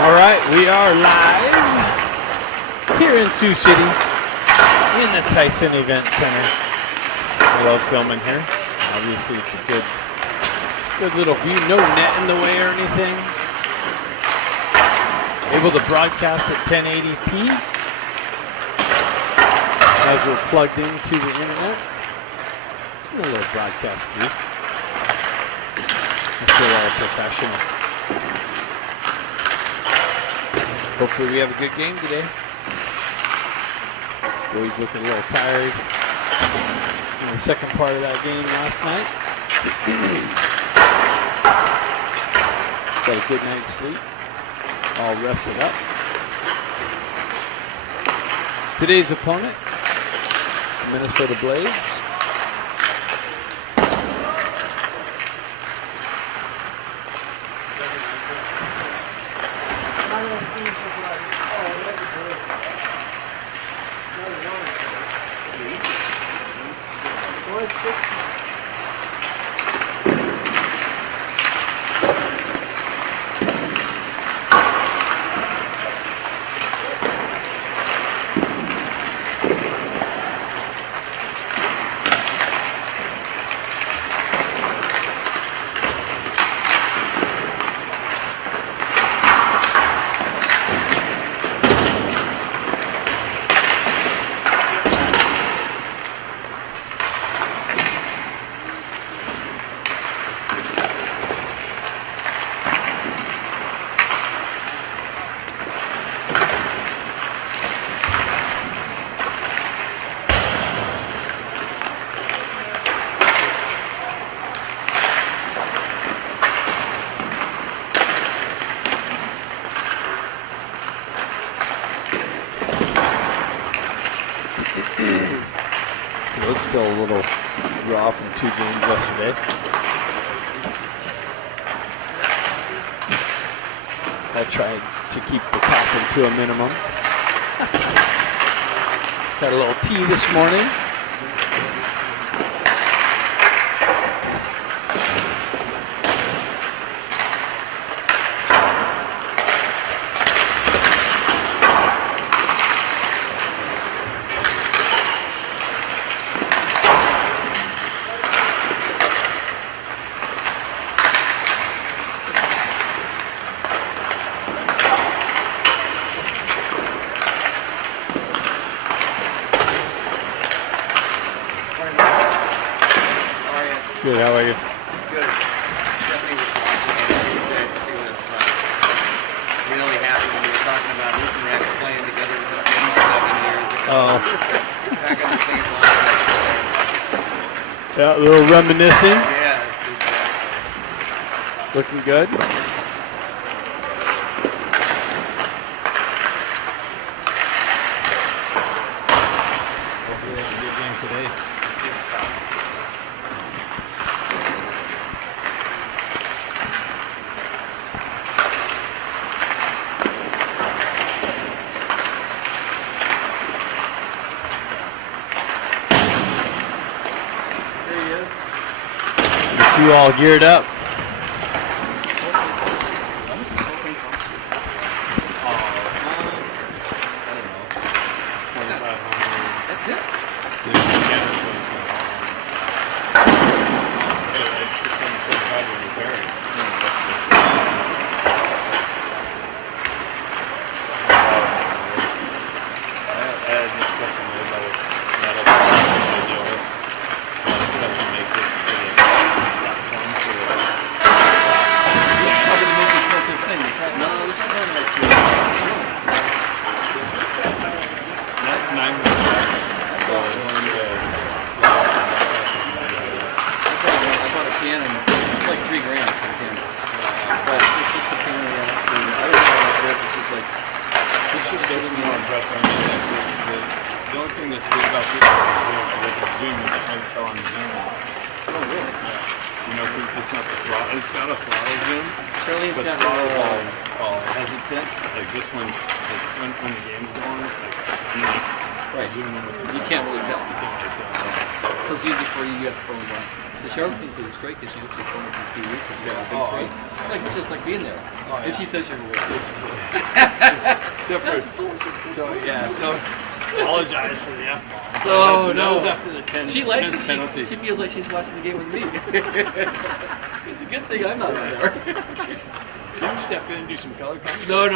All right, we are live here in Sioux City in the Tyson Event Center. I love filming here. Obviously, it's a good little view. No net in the way or anything. Able to broadcast at 1080p as we're plugged into the internet. A little broadcast booth. I feel all professional. Hopefully we have a good game today. Boys looking a little tired in the second part of that game last night. Got a good night's sleep. All rested up. Today's opponent, Minnesota Blades. It's still a little raw from 2 games yesterday. I tried to keep the coughing to a minimum. Got a little tea this morning. Good, how are you? Good. Stephanie was watching it and she said she was really happy when we were talking about Luke and Rex playing together with the Sioux 7 years ago. Oh. Back on the same line. Yeah, a little reminiscing. Yes, exactly. Looking good. Hopefully they have a good game today. This team's tough. You all geared up. That's it. The only thing that's good about this is Zoom, you can tell on Zoom. Oh, really? Yeah. You know, it's not the throttle. It's got a throttle zoom. Charlene's but got all hesitant. Like this one, like when the game's going, like I'm like zooming in with the you can't really tell. You can't really tell. Because usually for you have the phone on. So Charlotte thinks it's great because you get the phone for 2 weeks. So you have big screens. Like it's just like being there. And she says you're weird. Except for, so yeah, so apologize for the F-bomb. Oh, That no. was after the 10 She likes 10 it. penalty. She feels like she's watching the game with me. It's a good thing I'm not there. You can step in and do some color comments. No, I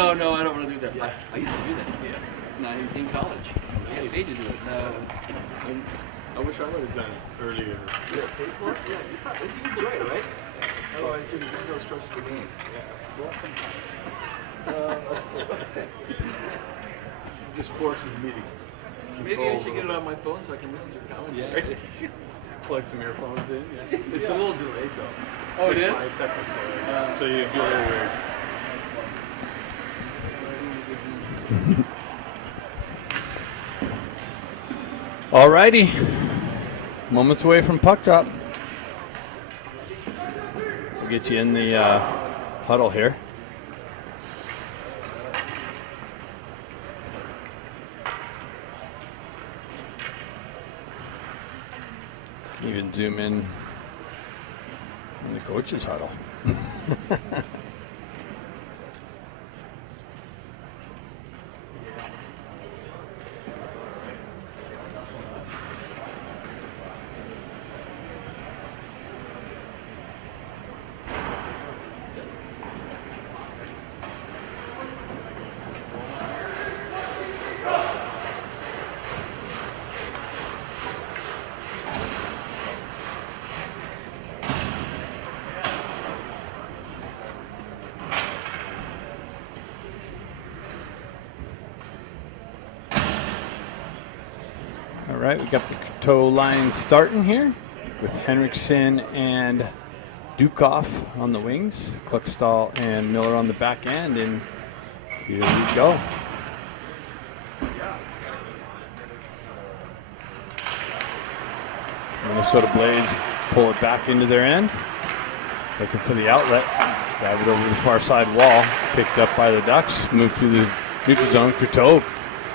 don't want to do that. I used to do that. Yeah. No, I was in college. I got paid to do it. I wish I would have done it earlier. Yeah, paid for it? Yeah, you enjoy it, right? Oh, I see. There's no stress to the game. Just forces me to Maybe I should get it on my phone so I can listen to your commentary. plug some earphones in. Yeah. It's a little delayed though. Oh, it is? 5 seconds delayed. So you feel a little weird. Alrighty. Moments away from puck drop. We'll get you in the huddle here. Even zoom in the coach's huddle. All right, we got the toe line starting here with Henriksen and Dukoff on the wings, Kluckstall and Miller on the back end, and here we go. Minnesota Blades pull it back into their end, looking for the outlet, drive it over the far side wall, picked up by the Ducks, move through the neutral zone. Courteau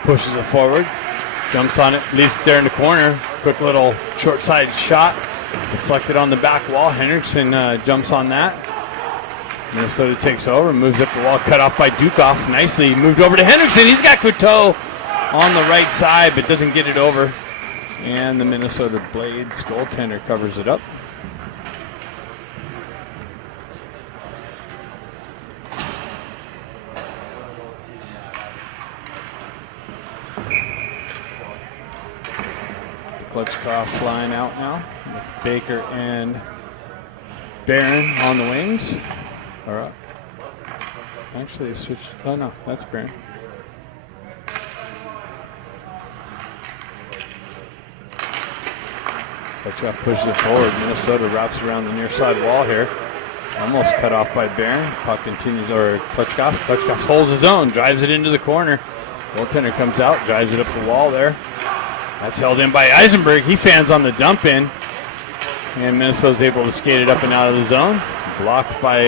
pushes it forward, jumps on it, leaves it there in the corner. Quick little short side shot, deflected on the back wall. Henriksen jumps on that. Minnesota takes over, moves up the wall, cut off by Dukoff. Nicely moved over to Henriksen. He's got Courteau on the right side, but doesn't get it over. And the Minnesota Blades goaltender covers it up. Klitschkoff line out now with Baker and Barron on the wings. Or actually, switch. Oh no, that's Barron. Klitschkoff pushes it forward. Minnesota wraps around the near side wall here. Almost cut off by Barron. Puck continues, or Klitschkoff. Klitschkoff holds his own, drives it into the corner. Goaltender comes out, drives it up the wall there. That's held in by Eisenberg. He fans on the dump in. And Minnesota's able to skate it up and out of the zone. Blocked by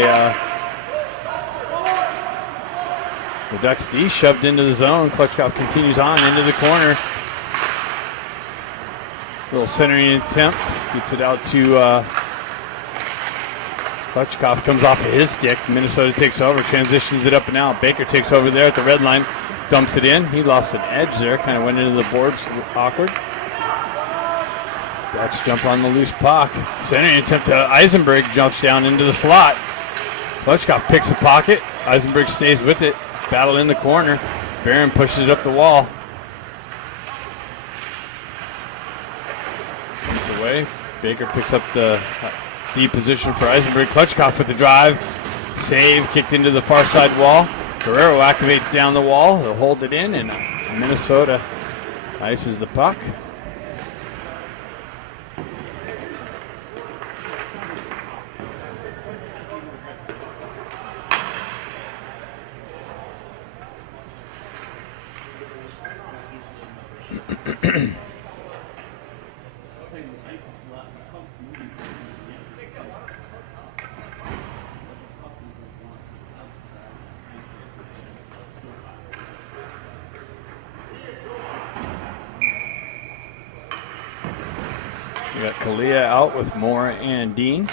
the Ducks D, shoved into the zone. Klitschkoff continues on into the corner. Little centering attempt. Gets it out to Klitschkoff. Comes off of his stick. Minnesota takes over, transitions it up and out. Baker takes over there at the red line. Dumps it in. He lost an edge there. Kind of went into the boards. Awkward. Ducks jump on the loose puck. Centering attempt to Eisenberg. Jumps down into the slot. Klitschkoff picks the pocket. Eisenberg stays with it. Battle in the corner. Barron pushes it up the wall. Comes away. Baker picks up the D position for Eisenberg. Klitschkoff with the drive. Save. Kicked into the far side wall. Guerrero activates down the wall. They'll hold it in, and Minnesota ices the puck. We got Kalia out with Moore and Dean.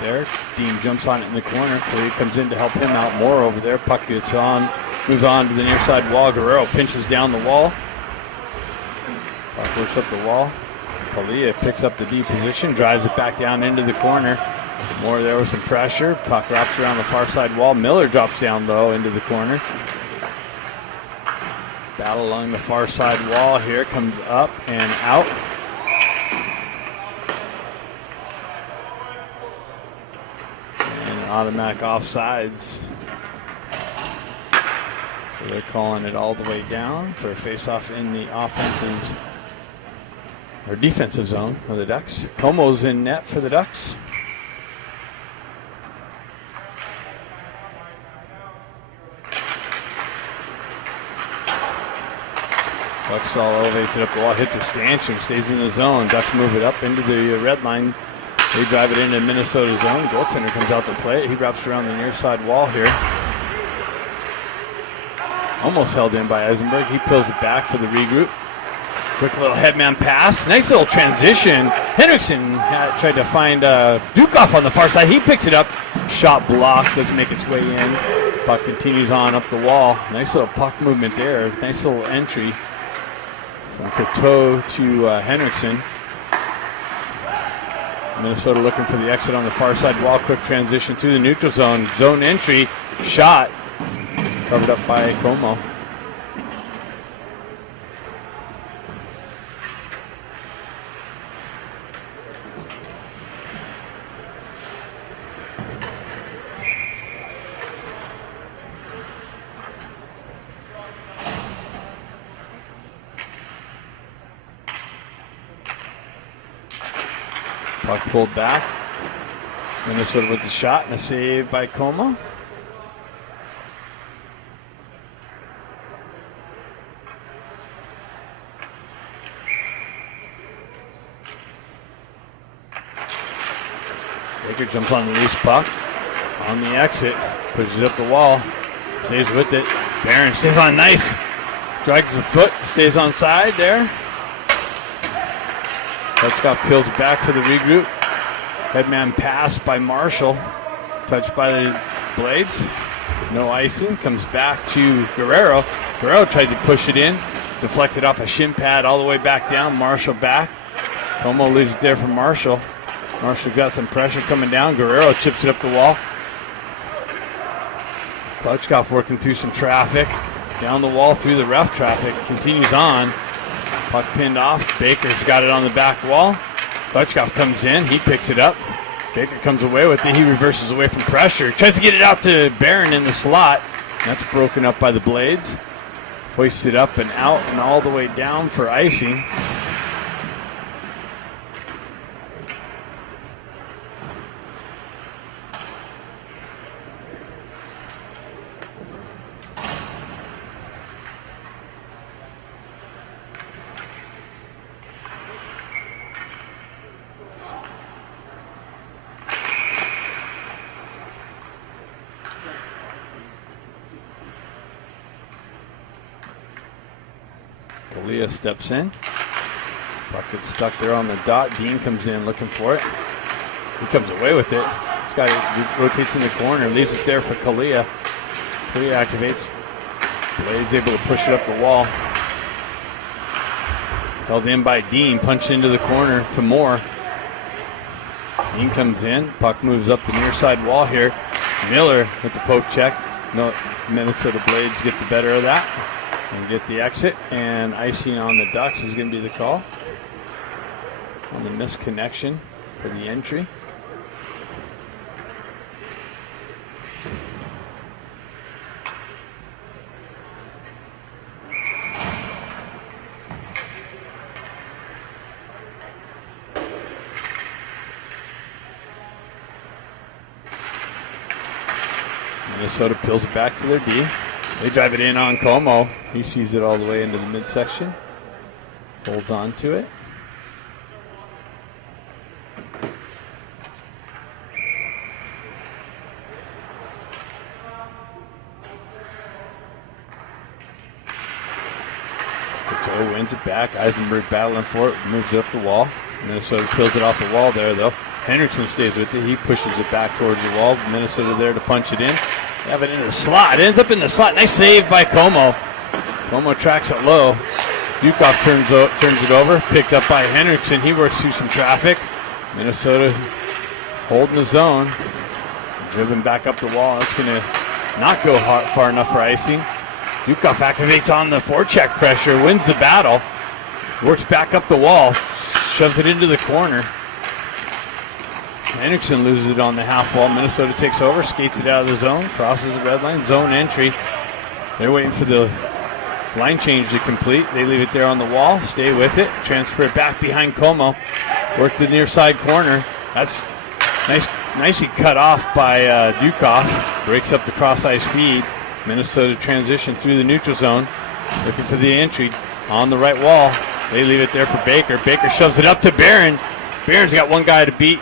there. Dean jumps on it in the corner. Clea comes in to help him out more over there. Puck gets on, moves on to the near side wall. Guerrero pinches down the wall. Puck works up the wall. Clea picks up the D position, drives it back down into the corner. More there with some pressure. Puck wraps around the far side wall. Miller drops down low into the corner. Battle along the far side wall here. Comes up and out. And an automatic offsides. So they're calling it all the way down for a face-off in the offensive or defensive zone of the Ducks. Como's in net for the Ducks. Ducksall elevates it up the wall, hits a stanchion, stays in the zone. Ducks move it up into the red line. They drive it into Minnesota zone. Goaltender comes out to play it. He wraps around the near side wall here. Almost held in by Eisenberg. He peels it back for the regroup. Quick little headman pass. Nice little transition. Henriksen tried to find Dukoff on the far side. He picks it up. Shot blocked. Doesn't make its way in. Puck continues on up the wall. Nice little puck movement there. Nice little entry from Coteau to Henriksen. Minnesota looking for the exit on the far side wall. Quick transition to the neutral zone. Zone entry. Shot. Covered up by Como. Puck pulled back. Minnesota with the shot and a save by Como. Baker jumps on the loose puck. On the exit. Pushes it up the wall. Stays with it. Barron stays on nice. Drags the foot. Stays on side there. Touchkoff peels it back for the regroup. Headman pass by Marshall. Touched by the Blades. No icing. Comes back to Guerrero. Guerrero tried to push it in. Deflected off a shin pad all the way back down. Marshall back. Como leaves it there for Marshall. Marshall got some pressure coming down. Guerrero chips it up the wall. Touchkoff working through some traffic. Down the wall through the rough traffic. Continues on. Puck pinned off. Baker's got it on the back wall. Butchkoff comes in. He picks it up. Baker comes away with it. He reverses away from pressure. Tries to get it out to Barron in the slot. That's broken up by the Blades. Hoists it up and out and all the way down for icing. Leah steps in. Puck gets stuck there on the dot. Dean comes in looking for it. He comes away with it. This guy rotates in the corner, leaves it there for Kalia. Kalia activates. Blades able to push it up the wall. Held in by Dean. Punched into the corner to Moore. Dean comes in. Puck moves up the near side wall here. Miller with the poke check. No, Minnesota Blades get the better of that and get the exit. And icing on the Ducks is going to be the call on the misconnection for the entry. Minnesota peels it back to their D. They drive it in on Como. He sees it all the way into the midsection. Holds on to it. Couture wins it back. Eisenberg battling for it. Moves it up the wall. Minnesota peels it off the wall there, though. Hendrickson stays with it. He pushes it back towards the wall. Minnesota there to punch it in. They have it in the slot. It ends up in the slot. Nice save by Como. Como tracks it low. Dukoff turns it over. Picked up by Hendrickson. He works through some traffic. Minnesota holding the zone. Driven back up the wall. That's going to not go far enough for icing. Dukoff activates on the forecheck pressure. Wins the battle. Works back up the wall. Shoves it into the corner. Hendrickson loses it on the half wall. Minnesota takes over, skates it out of the zone, crosses the red line, zone entry. They're waiting for the line change to complete. They leave it there on the wall, stay with it, transfer it back behind Como. Work the near side corner. That's nicely cut off by Dukoff. Breaks up the cross ice feed. Minnesota transition through the neutral zone, looking for the entry on the right wall. They leave it there for Baker. Baker shoves it up to Barron. Barron's got one guy to beat.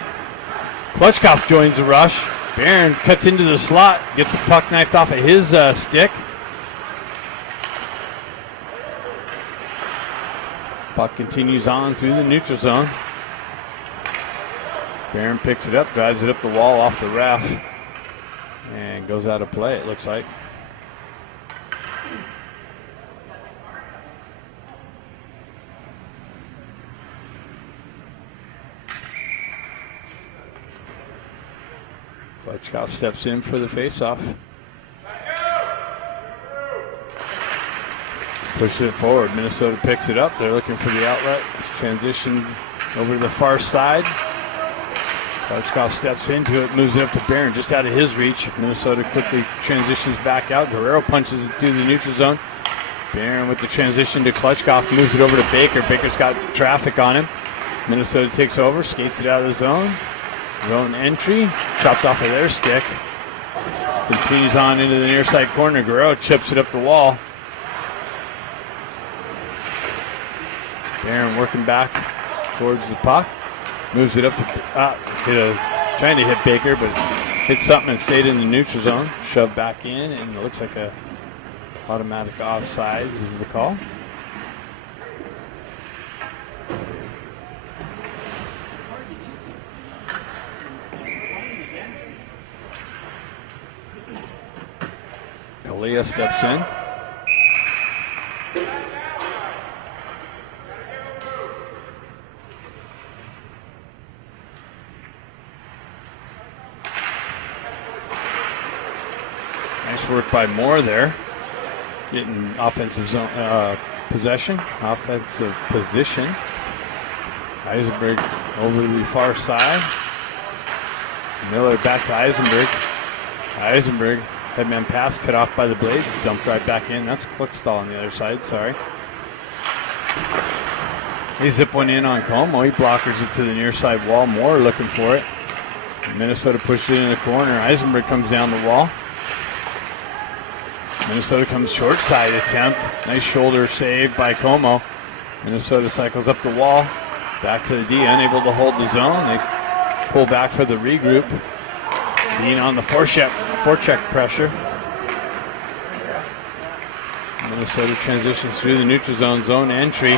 Klutchkov joins the rush. Barron cuts into the slot, gets the puck knifed off of his stick. Puck continues on through the neutral zone. Barron picks it up, drives it up the wall off the ref, and goes out of play, it looks like. Klutchkov steps in for the faceoff. Pushes it forward. Minnesota picks it up. They're looking for the outlet. Transition over to the far side. Klutchkov steps into it, moves it up to Barron, just out of his reach. Minnesota quickly transitions back out. Guerrero punches it through the neutral zone. Barron with the transition to Klutchkov, moves it over to Baker. Baker's got traffic on him. Minnesota takes over, skates it out of the zone. Zone entry, chopped off of their stick. Continues on into the near side corner. Guerrero chips it up the wall. Barron working back towards the puck. Moves it up to, trying to hit Baker, but hit something and stayed in the neutral zone. Shoved back in, and it looks like a automatic offsides is the call. Kalia steps in. Nice work by Moore there. Getting offensive zone possession, offensive position. Eisenberg over to the far side. Miller back to Eisenberg. Eisenberg, headman pass cut off by the blades, dumped right back in. That's Klickstall on the other side, sorry. They zip one in on Como. He blockers it to the near side wall. Moore looking for it. Minnesota pushed it in the corner. Eisenberg comes down the wall. Minnesota comes short side attempt. Nice shoulder save by Como. Minnesota cycles up the wall. Back to the D, unable to hold the zone. They pull back for the regroup. Dean on the forecheck pressure. Minnesota transitions through the neutral zone entry.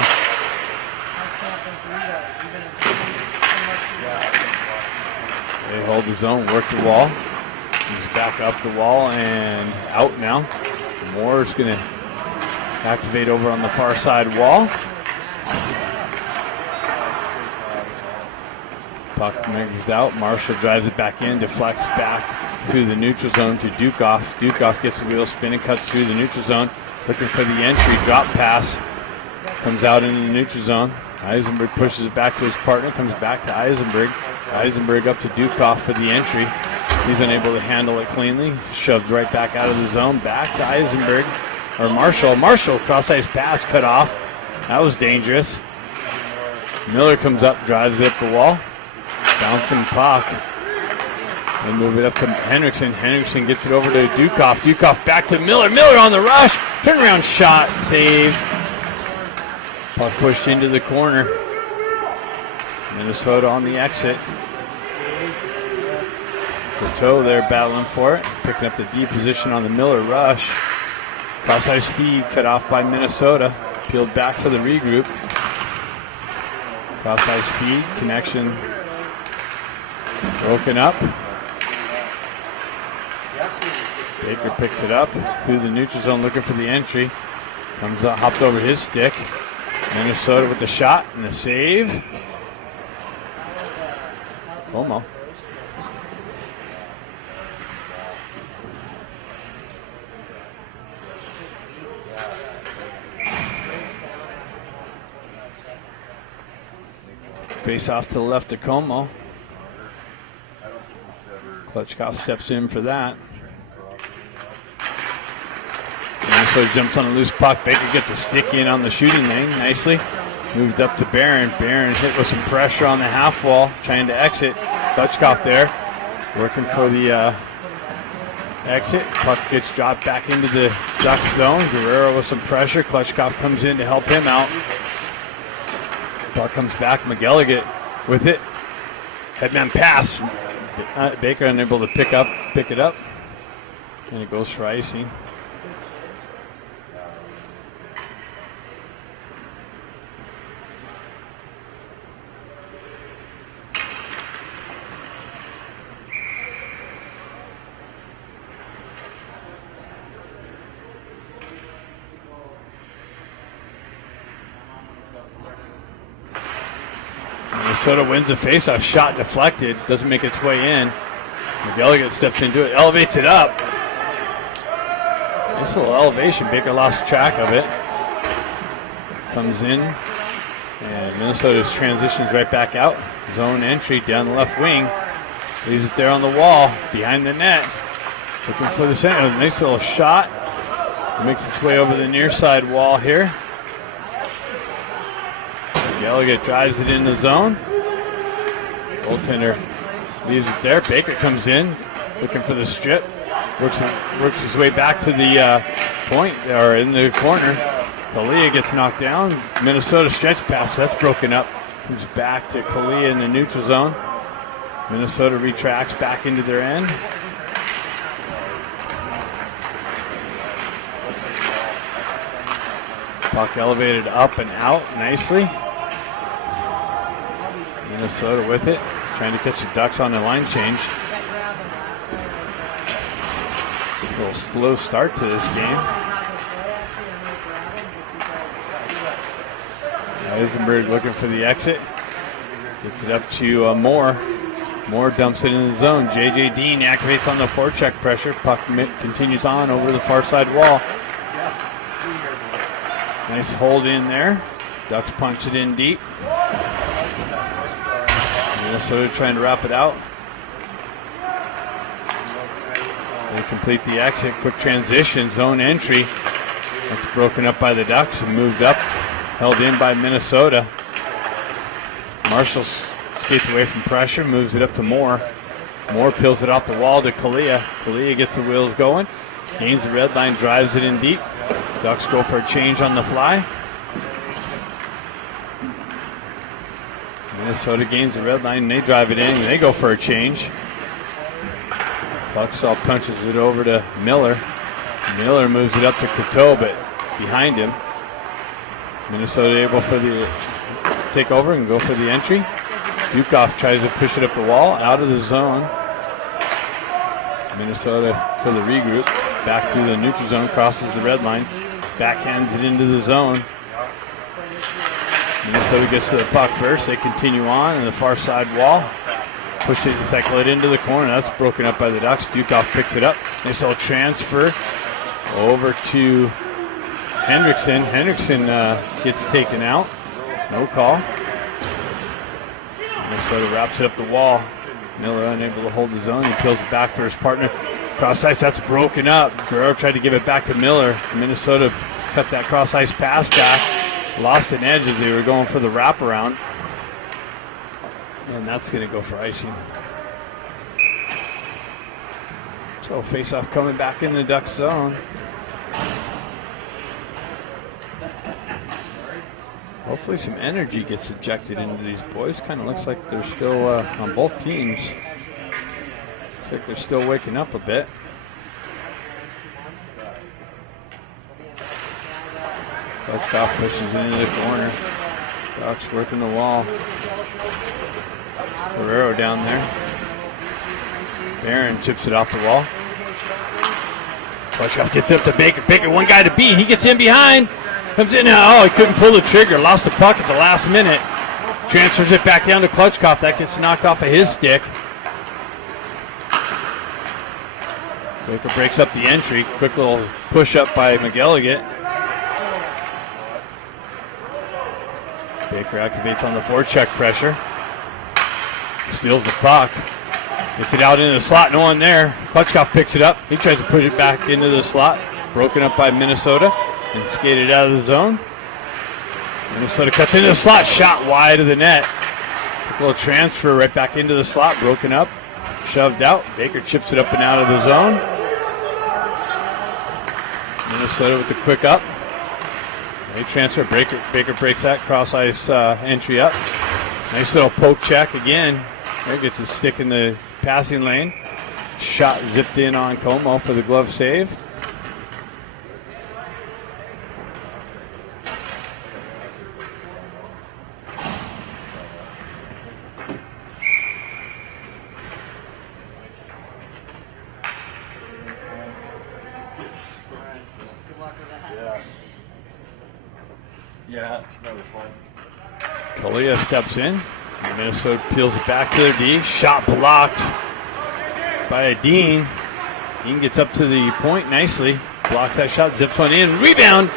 They hold the zone, work the wall. He's back up the wall and out now. Moore's going to activate over on the far side wall. Puck moves out. Marshall drives it back in, deflects back through the neutral zone to Dukoff. Dukoff gets the wheel spinning, cuts through the neutral zone, looking for the entry. Drop pass comes out into the neutral zone. Eisenberg pushes it back to his partner, comes back to Eisenberg. Eisenberg up to Dukoff for the entry. He's unable to handle it cleanly. Shoved right back out of the zone. Back to Eisenberg. Or Marshall. Marshall, cross-ice pass cut off. That was dangerous. Miller comes up, drives it up the wall. Bouncing puck. They move it up to Hendrickson. Hendrickson gets it over to Dukoff. Dukoff back to Miller. Miller on the rush. Turnaround shot. Save. Puck pushed into the corner. Minnesota on the exit. Coteau there battling for it. Picking up the D position on the Miller rush. Cross-ice feed cut off by Minnesota. Peeled back for the regroup. Cross-ice feed. Connection Broken up. Baker picks it up through the neutral zone looking for the entry. Comes up, hops over his stick. Minnesota with the shot and the save. Como. Face off to the left of Como. Klitschko steps in for that. Minnesota jumps on a loose puck. Baker gets a stick in on the shooting lane nicely. Moved up to Barron. Barron hit with some pressure on the half wall, trying to exit. Klitschko there, working for the exit. Puck gets dropped back into the Ducks zone. Guerrero with some pressure. Klitschko comes in to help him out. Puck comes back. McGilligan with it. Headman pass. Baker unable to pick it up. And it goes for icing. Minnesota wins the faceoff. Shot deflected. Doesn't make its way in. McGilligan steps into it. Elevates it up. Nice little elevation. Baker lost track of it. Comes in. And Minnesota's transitions right back out. Zone entry down the left wing. Leaves it there on the wall. Behind the net. Looking for the center. Nice little shot. Makes its way over the near side wall here. McGilligan drives it in the zone. Goaltender leaves it there. Baker comes in, looking for the strip. Works his way back to the point, or in the corner. Kalia gets knocked down. Minnesota stretch pass, that's broken up. Moves back to Kalia in the neutral zone. Minnesota retracts back into their end. Puck elevated up and out nicely. Minnesota with it, trying to catch the Ducks on the line change. A little slow start to this game. Eisenberg looking for the exit. Gets it up to Moore. Moore dumps it in the zone. J.J. Dean activates on the forecheck pressure. Puck continues on over the far side wall. Nice hold in there. Ducks punch it in deep. Minnesota trying to wrap it out. They complete the exit. Quick transition. Zone entry. That's broken up by the Ducks and moved up. Held in by Minnesota. Marshall skates away from pressure. Moves it up to Moore. Moore peels it off the wall to Kalia. Kalia gets the wheels going. Gains the red line. Drives it in deep. Ducks go for a change on the fly. Minnesota gains the red line, and they drive it in, and they go for a change. Klutschko punches it over to Miller. Miller moves it up to Coteau, but behind him. Minnesota able for the take over and go for the entry. Dukoff tries to push it up the wall, out of the zone. Minnesota for the regroup. Back through the neutral zone, crosses the red line. Backhands it into the zone. Minnesota gets to the puck first. They continue on the far side wall. Push it and cycle it into the corner. That's broken up by the Ducks. Dukoff picks it up. Nice little transfer over to Hendrickson. Hendrickson gets taken out. No call. Minnesota wraps it up the wall. Miller unable to hold the zone. He peels it back for his partner. Cross ice, that's broken up. Guerrero tried to give it back to Miller. Minnesota cut that cross ice pass back. Lost an edge as they were going for the wraparound. And that's going to go for icing. So face-off coming back in the Ducks zone. Hopefully some energy gets ejected into these boys. Kind of looks like they're still on both teams. Looks like they're still waking up a bit. Klitschko pushes it into the corner. Ducks working the wall. Guerrero down there. Barron chips it off the wall. Klutchkov gets up to Baker. Baker, one guy to beat. He gets in behind. Comes in now. Oh, he couldn't pull the trigger. Lost the puck at the last minute. Transfers it back down to Klutchkov. That gets knocked off of his stick. Baker breaks up the entry. Quick little push up by McGilligan. Baker activates on the forecheck pressure. Steals the puck. Gets it out into the slot. No one there. Klutchkov picks it up. He tries to put it back into the slot. Broken up by Minnesota and skated out of the zone. Minnesota cuts into the slot. Shot wide of the net. Quick little transfer right back into the slot. Broken up. Shoved out. Baker chips it up and out of the zone. Minnesota with the quick up. They transfer. Baker breaks that cross ice entry up. Nice little poke check again. There gets a stick in the passing lane. Shot zipped in on Como for the glove save. Yeah, it's never fun. Kalia steps in. Minnesota peels it back to their D. Shot blocked by Dean. Dean gets up to the point nicely. Blocks that shot, zips one in. Rebound.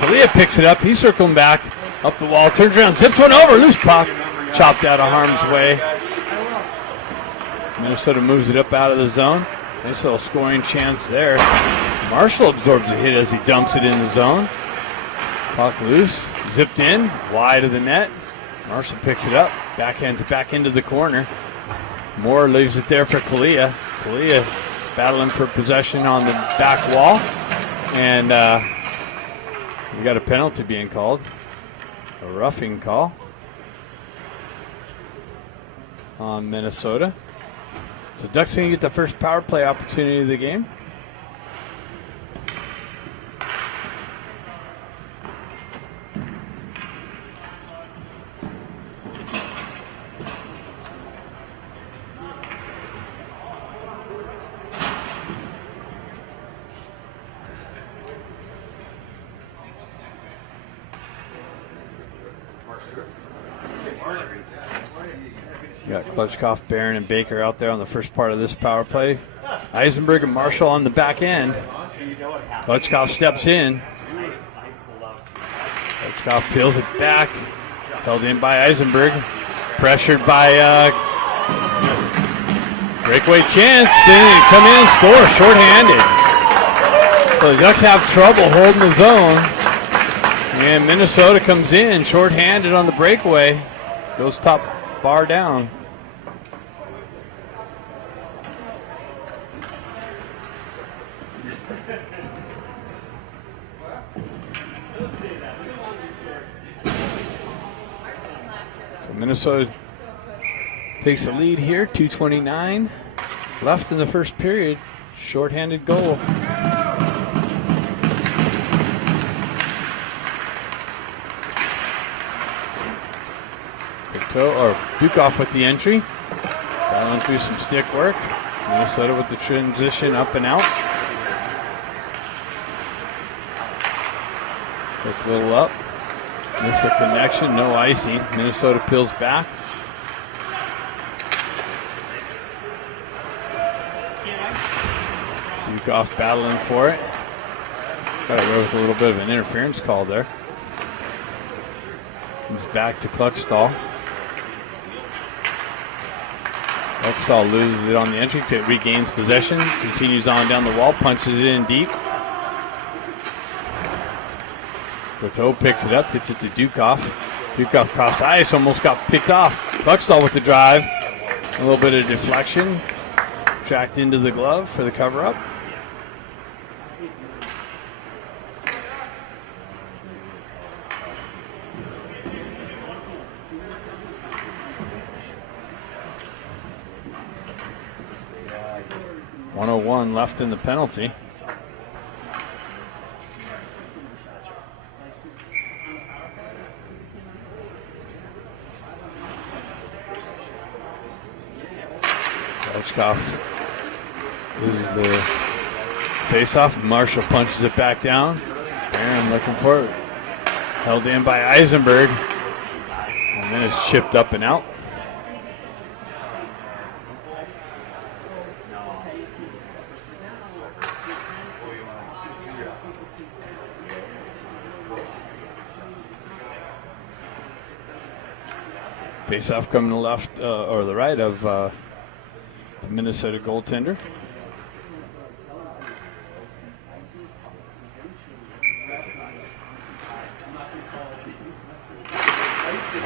Kalia picks it up. He's circling back up the wall. Turns around, zips one over. Loose puck. Chopped out of harm's way. Minnesota moves it up out of the zone. Nice little scoring chance there. Marshall absorbs a hit as he dumps it in the zone. Puck loose. Zipped in. Wide of the net. Marshall picks it up, backhands it back into the corner. Moore leaves it there for Kalia. Kalia battling for possession on the back wall. And we got a penalty being called. A roughing call on Minnesota. So Ducks going to get the first power play opportunity of the game. Got Klutchkov, Barron, and Baker out there on the first part of this power play. Eisenberg and Marshall on the back end. Klutchkov steps in. Klutchkov peels it back. Held in by Eisenberg. Pressured by breakaway chance. They come in and score shorthanded. So the Ducks have trouble holding the zone. And Minnesota comes in shorthanded on the breakaway. Goes top bar down. So Minnesota takes the lead here, 2:29 left in the first period. Shorthanded goal. Dukoff with the entry. Battling through some stick work. Minnesota with the transition up and out. Quick little up. Missed the connection, no icing. Minnesota peels back. Dukoff battling for it. Got away with a little bit of an interference call there. Comes back to Kluckstall. Kluckstall loses it on the entry, regains possession, continues on down the wall, punches it in deep. Coteau picks it up, gets it to Dukoff. Dukoff cross ice, almost got picked off. Kluckstall with the drive. A little bit of deflection. Tracked into the glove for the cover-up. .101 left in the penalty. Klutchkov This is the face-off. Marshall punches it back down. Aaron looking for it. Held in by Eisenberg. And then it's chipped up and out. Face-off coming to the left or the right of the Minnesota goaltender.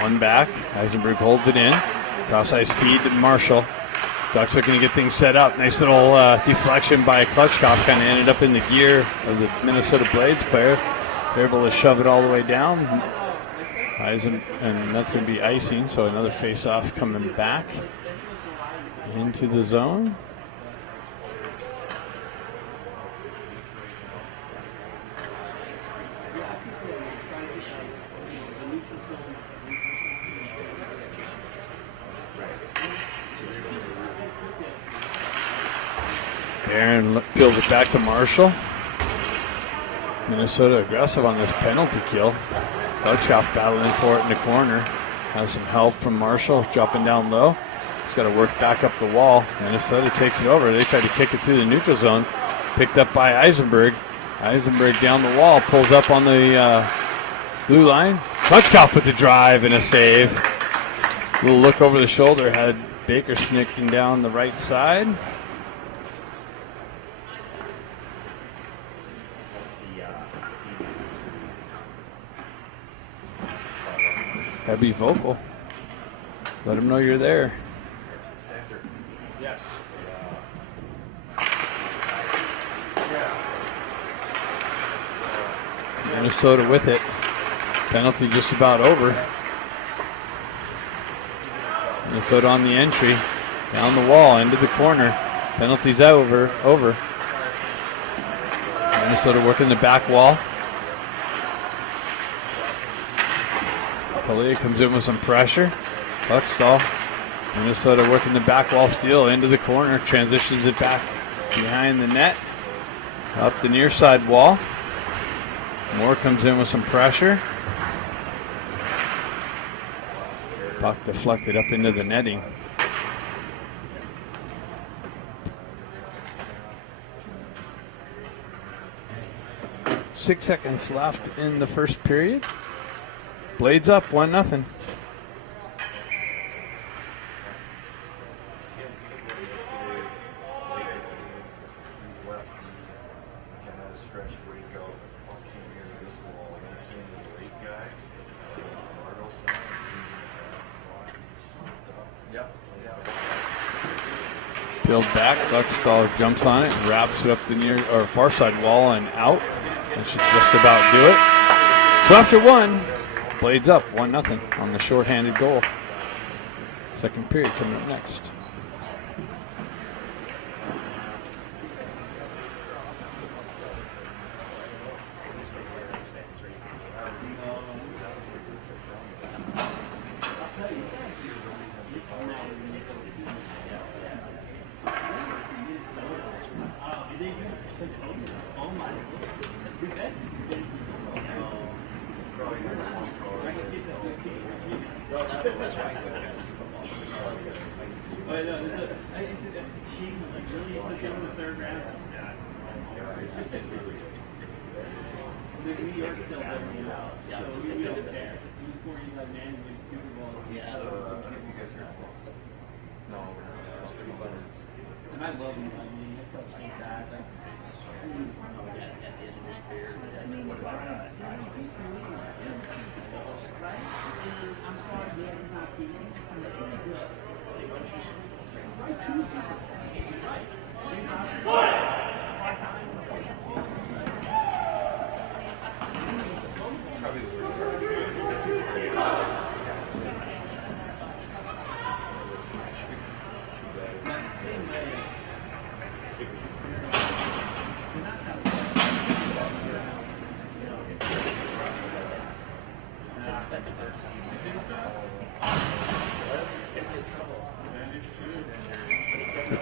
One back. Eisenberg holds it in. Cross-ice feed to Marshall. Ducks looking to get things set up. Nice little deflection by Klutchkov. Kind of ended up in the gear of the Minnesota Blades player. They're able to shove it all the way down. And that's going to be icing. So another face-off coming back into the zone. Aaron peels it back to Marshall. Minnesota aggressive on this penalty kill. Klutchkov battling for it in the corner. Has some help from Marshall, dropping down low. He's got to work back up the wall. Minnesota takes it over. They try to kick it through the neutral zone. Picked up by Eisenberg. Eisenberg down the wall, pulls up on the blue line. Klutchkov with the drive and a save. Little look over the shoulder, had Baker sneaking down the right side. Gotta be vocal. Let them know you're there. Yes. Minnesota with it. Penalty just about over. Minnesota on the entry. Down the wall, into the corner. Penalty's over. Minnesota working the back wall. Kalia comes in with some pressure. Buckstall. Minnesota working the back wall steal into the corner. Transitions it back behind the net. Up the near side wall. Moore comes in with some pressure. Puck deflected up into the netting. Six seconds left in the first period. Blades up, 1-0. Peeled back, Gutstall jumps on it, wraps it up the near or far side wall and out. That should just about do it. So after one, Blades up 1-0 on the shorthanded goal. Second period coming up next.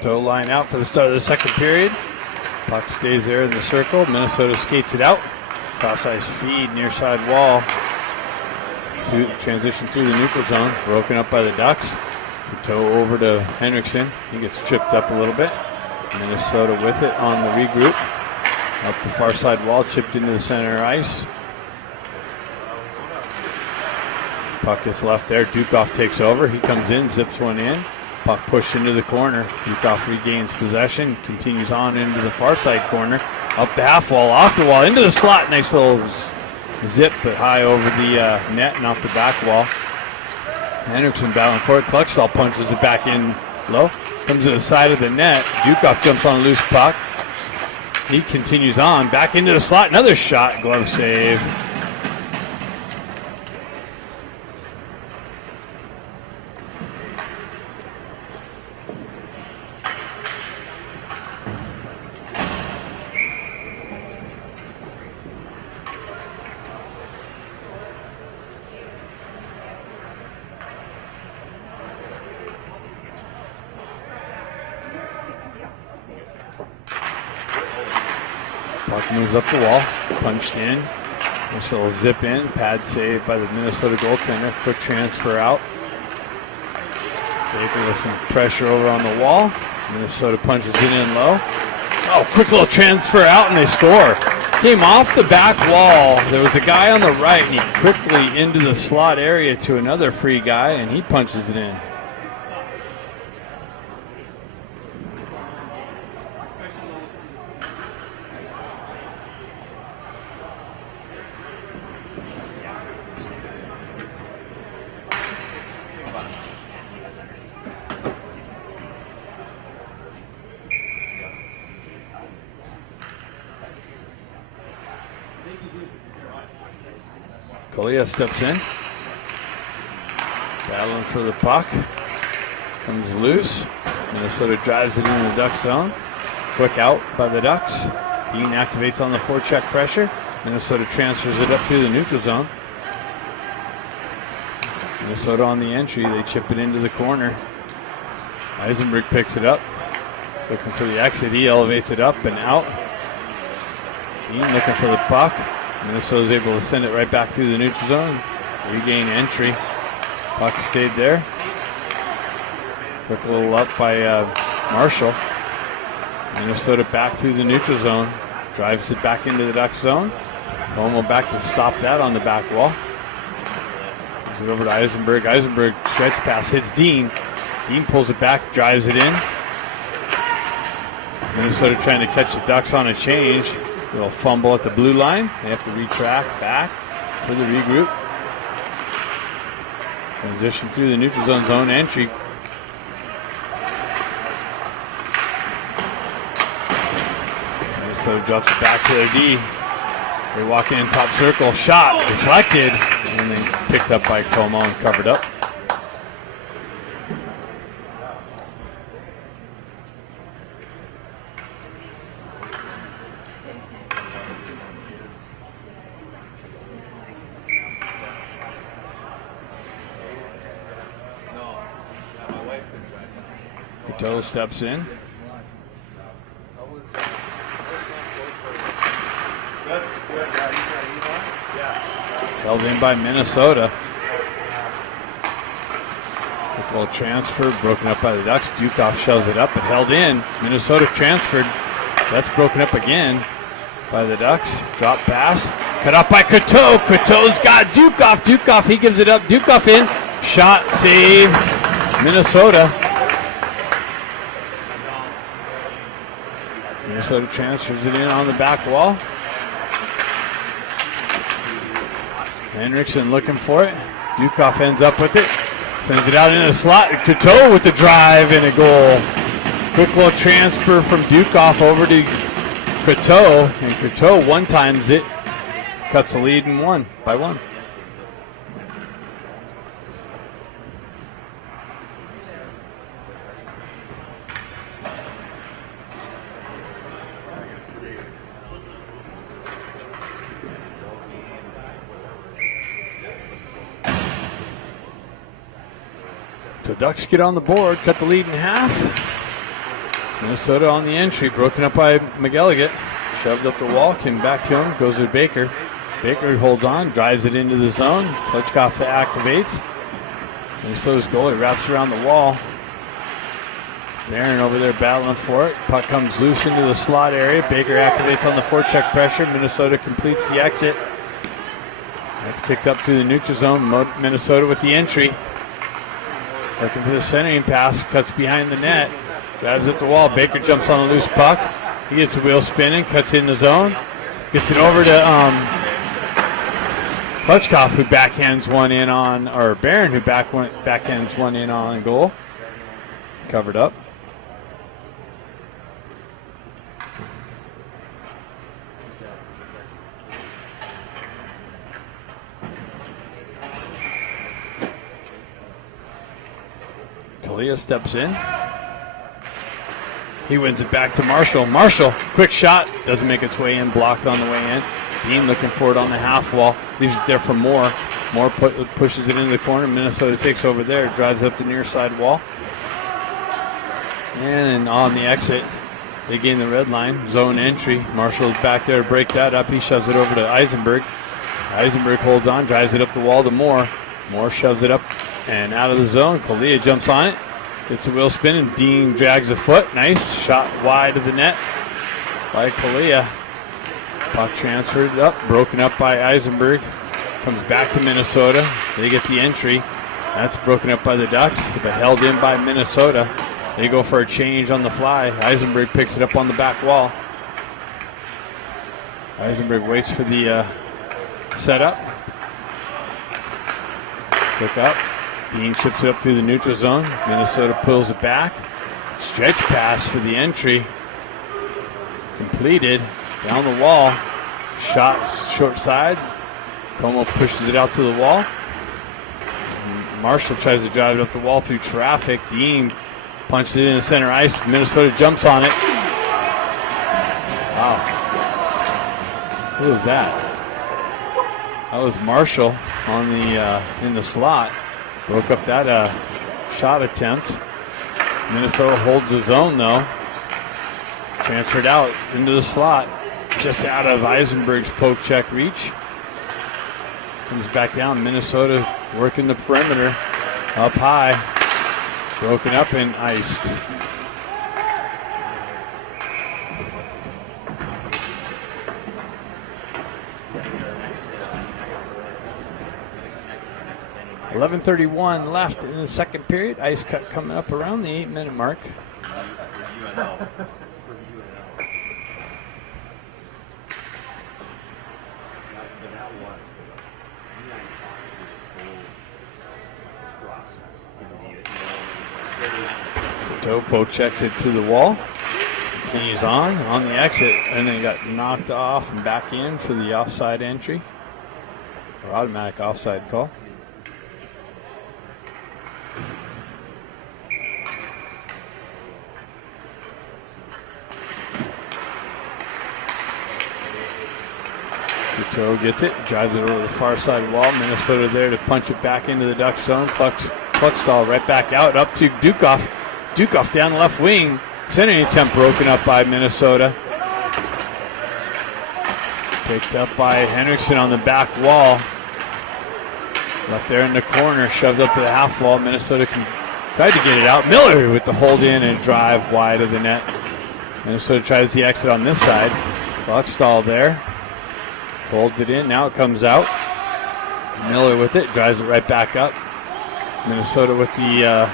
Coteau line out for the start of the second period. Puck stays there in the circle. Minnesota skates it out. Cross-ice feed near side wall. Transition through the neutral zone. Broken up by the Ducks. Coteau over to Henriksen. He gets tripped up a little bit. Minnesota with it on the regroup. Up the far side wall, chipped into the center ice. Puck gets left there. Dukoff takes over. He comes in, zips one in. Puck pushed into the corner. Dukoff regains possession, continues on into the far side corner. Up the half wall, off the wall, into the slot. Nice little zip, but high over the net and off the back wall. Henriksen battling for it. Kluckstall punches it back in low. Comes to the side of the net. Dukoff jumps on a loose puck. He continues on, back into the slot. Another shot, glove save. Puck moves up the wall, punched in. Nice little zip in, pad save by the Minnesota goaltender. Quick transfer out. Baker with some pressure over on the wall. Minnesota punches it in low. Oh, quick little transfer out and they score. Came off the back wall. There was a guy on the right and he quickly into the slot area to another free guy and he punches it in. Kalia steps in, battling for the puck, comes loose. Minnesota drives it into the Ducks zone. Quick out by the Ducks. Dean activates on the forecheck pressure. Minnesota transfers it up through the neutral zone. Minnesota on the entry, they chip it into the corner. Eisenberg picks it up. He's looking for the exit, he elevates it up and out. Dean looking for the puck. Minnesota's able to send it right back through the neutral zone. Regain entry. Puck stayed there. Quick little up by Marshall. Minnesota back through the neutral zone. Drives it back into the Ducks zone. Como back to stop that on the back wall. Gives it over to Eisenberg. Eisenberg stretch pass hits Dean. Dean pulls it back, drives it in. Minnesota trying to catch the Ducks on a change. Little fumble at the blue line. They have to retract back for the regroup. Transition through the neutral zone entry. Minnesota drops it back to their D. They walk in top circle. Shot deflected. And then picked up by Como and covered up. Coteau steps in. Held in by Minnesota. Quick little transfer, broken up by the Ducks. Dukoff shoves it up, but held in. Minnesota transferred. That's broken up again by the Ducks. Drop pass. Cut off by Coteau. Coteau's got Dukoff. Dukoff, he gives it up. Dukoff in. Shot, save. Minnesota. Minnesota transfers it in on the back wall. Henriksen looking for it. Dukoff ends up with it. Sends it out into the slot. Coteau with the drive and a goal. Quick little transfer from Dukoff over to Coteau. And Coteau one-times it. Cuts the lead and won by one. The Ducks get on the board, cut the lead in half. Minnesota on the entry, broken up by McElligott. Shoved up the wall, came back to him, goes to Baker. Baker holds on, drives it into the zone. Klitschkoff activates. Minnesota's goalie wraps around the wall. Barron over there battling for it. Puck comes loose into the slot area. Baker activates on the forecheck pressure. Minnesota completes the exit. That's kicked up through the neutral zone. Minnesota with the entry. Looking for the centering pass. Cuts behind the net. Drives up the wall. Baker jumps on a loose puck. He gets the wheel spinning. Cuts in the zone. Gets it over to Klitschkoff, who backhands one in on, or Barron, who backhands one in on goal. Covered up. Kalia steps in. He wins it back to Marshall. Marshall, quick shot. Doesn't make its way in. Blocked on the way in. Dean looking for it on the half wall. Leaves it there for Moore. Moore pushes it into the corner. Minnesota takes over there. Drives up the near side wall. And on the exit, they gain the red line. Zone entry. Marshall's back there to break that up. He shoves it over to Eisenberg. Eisenberg holds on. Drives it up the wall to Moore. Moore shoves it up and out of the zone. Kalia jumps on it. Gets the wheel spin and Dean drags a foot. Nice shot wide of the net by Kalia. Puck transferred up, broken up by Eisenberg. Comes back to Minnesota. They get the entry. That's broken up by the Ducks, but held in by Minnesota. They go for a change on the fly. Eisenberg picks it up on the back wall. Eisenberg waits for the setup. Look up. Dean chips it up through the neutral zone. Minnesota pulls it back. Stretch pass for the entry. Completed. Down the wall. Shot short side. Como pushes it out to the wall. Marshall tries to drive it up the wall through traffic. Dean punches it into center ice. Minnesota jumps on it. Wow. Who was that? That was Marshall on the in the slot. Broke up that shot attempt. Minnesota holds the zone though. Transferred out into the slot. Just out of Eisenberg's poke check reach. Comes back down. Minnesota working the perimeter. Up high. Broken up and iced. .11:31 left in the second period. Ice cut coming up around the 8-minute mark. Poke checks it to the wall. Continues on the exit, and then got knocked off and back in for the offside entry. Or automatic offside call. Couture gets it, drives it over the far side wall. Minnesota there to punch it back into the Duck zone. Kluckstall right back out, up to Dukoff. Dukoff down the left wing. Centering attempt broken up by Minnesota. Picked up by Henriksen on the back wall. Left there in the corner, shoved up to the half wall. Minnesota tried to get it out. Miller with the hold in and drive wide of the net. Minnesota tries the exit on this side. Kluckstall there. Holds it in, now it comes out. Miller with it, drives it right back up. Minnesota with the,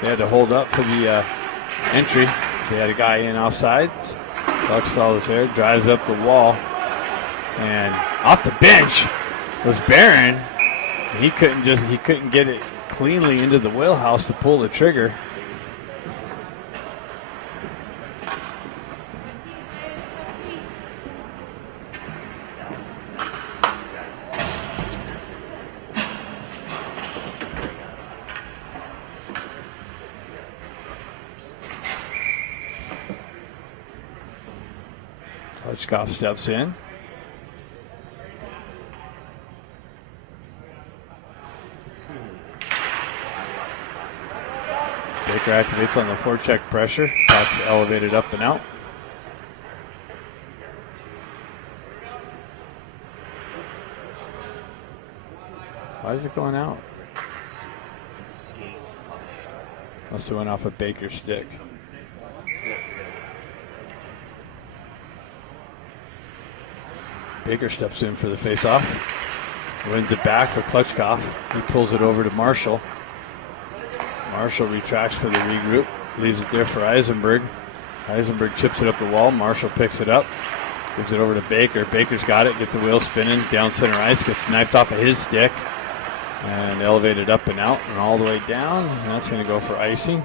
they had to hold up for the entry. They had a guy in offside. Kluckstall is there, drives up the wall. And off the bench was Barron. He couldn't get it cleanly into the wheelhouse to pull the trigger. Klitschkoff steps in. Baker activates on the forecheck pressure. Puck's elevated up and out. Why is it going out? Must have went off a Baker's stick. Baker steps in for the face-off. Wins it back for Klutchkov. He pulls it over to Marshall. Marshall retracts for the regroup. Leaves it there for Eisenberg. Eisenberg chips it up the wall. Marshall picks it up. Gives it over to Baker. Baker's got it. Gets the wheel spinning. Down center ice. Gets knifed off of his stick. And elevated up and out and all the way down. And that's going to go for icing.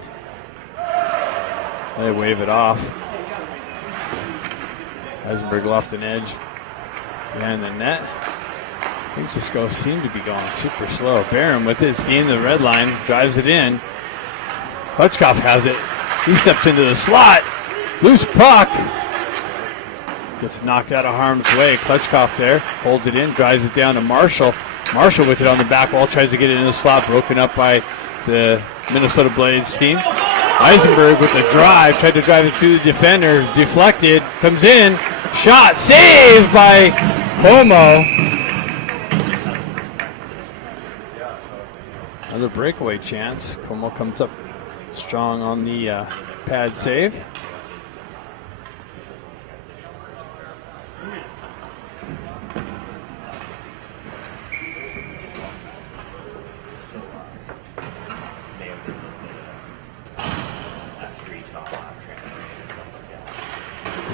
They wave it off. Eisenberg left an edge behind the net. Things just seem to be going super slow. Barron with his gain the red line, drives it in. Klutchkov has it. He steps into the slot. Loose puck. Gets knocked out of harm's way. Klutchkov there, holds it in, drives it down to Marshall. Marshall with it on the back wall, tries to get it in the slot, broken up by the Minnesota Blades team. Eisenberg with the drive, tried to drive it through the defender, deflected, comes in, shot, saved by Como. Another breakaway chance. Como comes up strong on the pad save.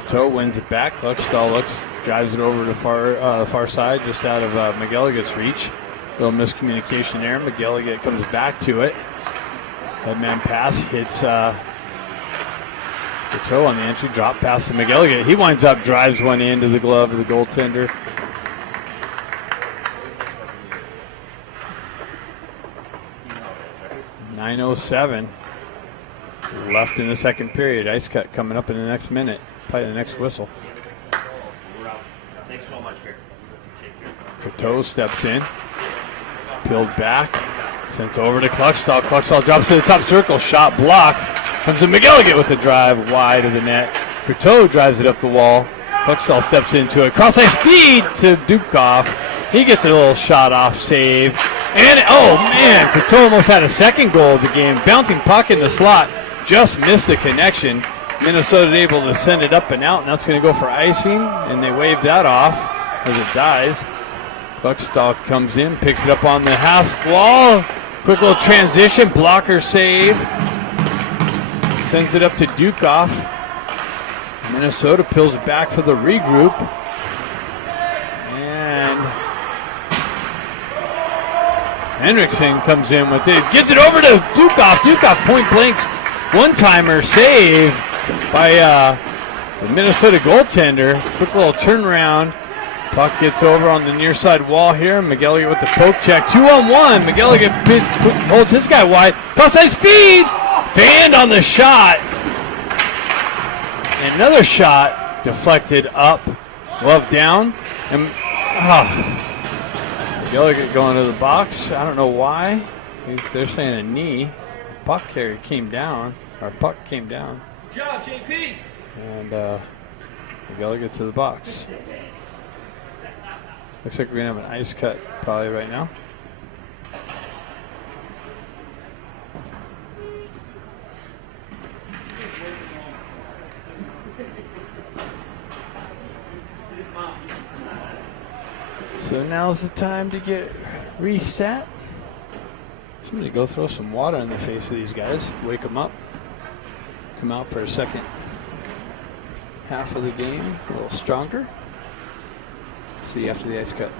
Toe wins it back. Kluckstall drives it over to far side, just out of McGilligan's reach. Little miscommunication there. McGilligan comes back to it. Headman pass hits the toe on the entry. Drop pass to McGilligan. He winds up, drives one into the glove of the goaltender. .907 left in the second period. Ice cut coming up in the next minute. Probably the next whistle. Thanks so much, Gary. Coteau steps in. Peeled back. Sent over to Kluckstall. Kluckstall drops to the top circle. Shot blocked. Comes to McGilligan with the drive wide of the net. Coteau drives it up the wall. Kluckstall steps into it. Cross ice feed to Dubkov. He gets a little shot off save. And, oh man, Coteau almost had a second goal of the game. Bouncing puck in the slot. Just missed the connection. Minnesota able to send it up and out, and that's going to go for icing, and they wave that off as it dies. Kluckstall comes in, picks it up on the half wall. Quick little transition, blocker save. Sends it up to Dubkov. Minnesota peels it back for the regroup. And Henriksen comes in with it. Gets it over to Dubkov. Dubkov point blank one-timer save by the Minnesota goaltender. Quick little turnaround. Puck gets over on the near side wall here. McGilligan with the poke check. 2-on-1. McGilligan holds his guy wide. Cross ice feed. Fanned on the shot. Another shot deflected up. Glove down. And McGilligan going to the box. I don't know why. They're saying a knee. Puck carry came down. Or puck came down. Good job, JP. And McGilligan to the box. Looks like we're going to have an ice cut probably right now. So now's the time to get reset. Somebody go throw some water in the face of these guys. Wake them up. Come out for a second half of the game. A little stronger. See you after the ice cut.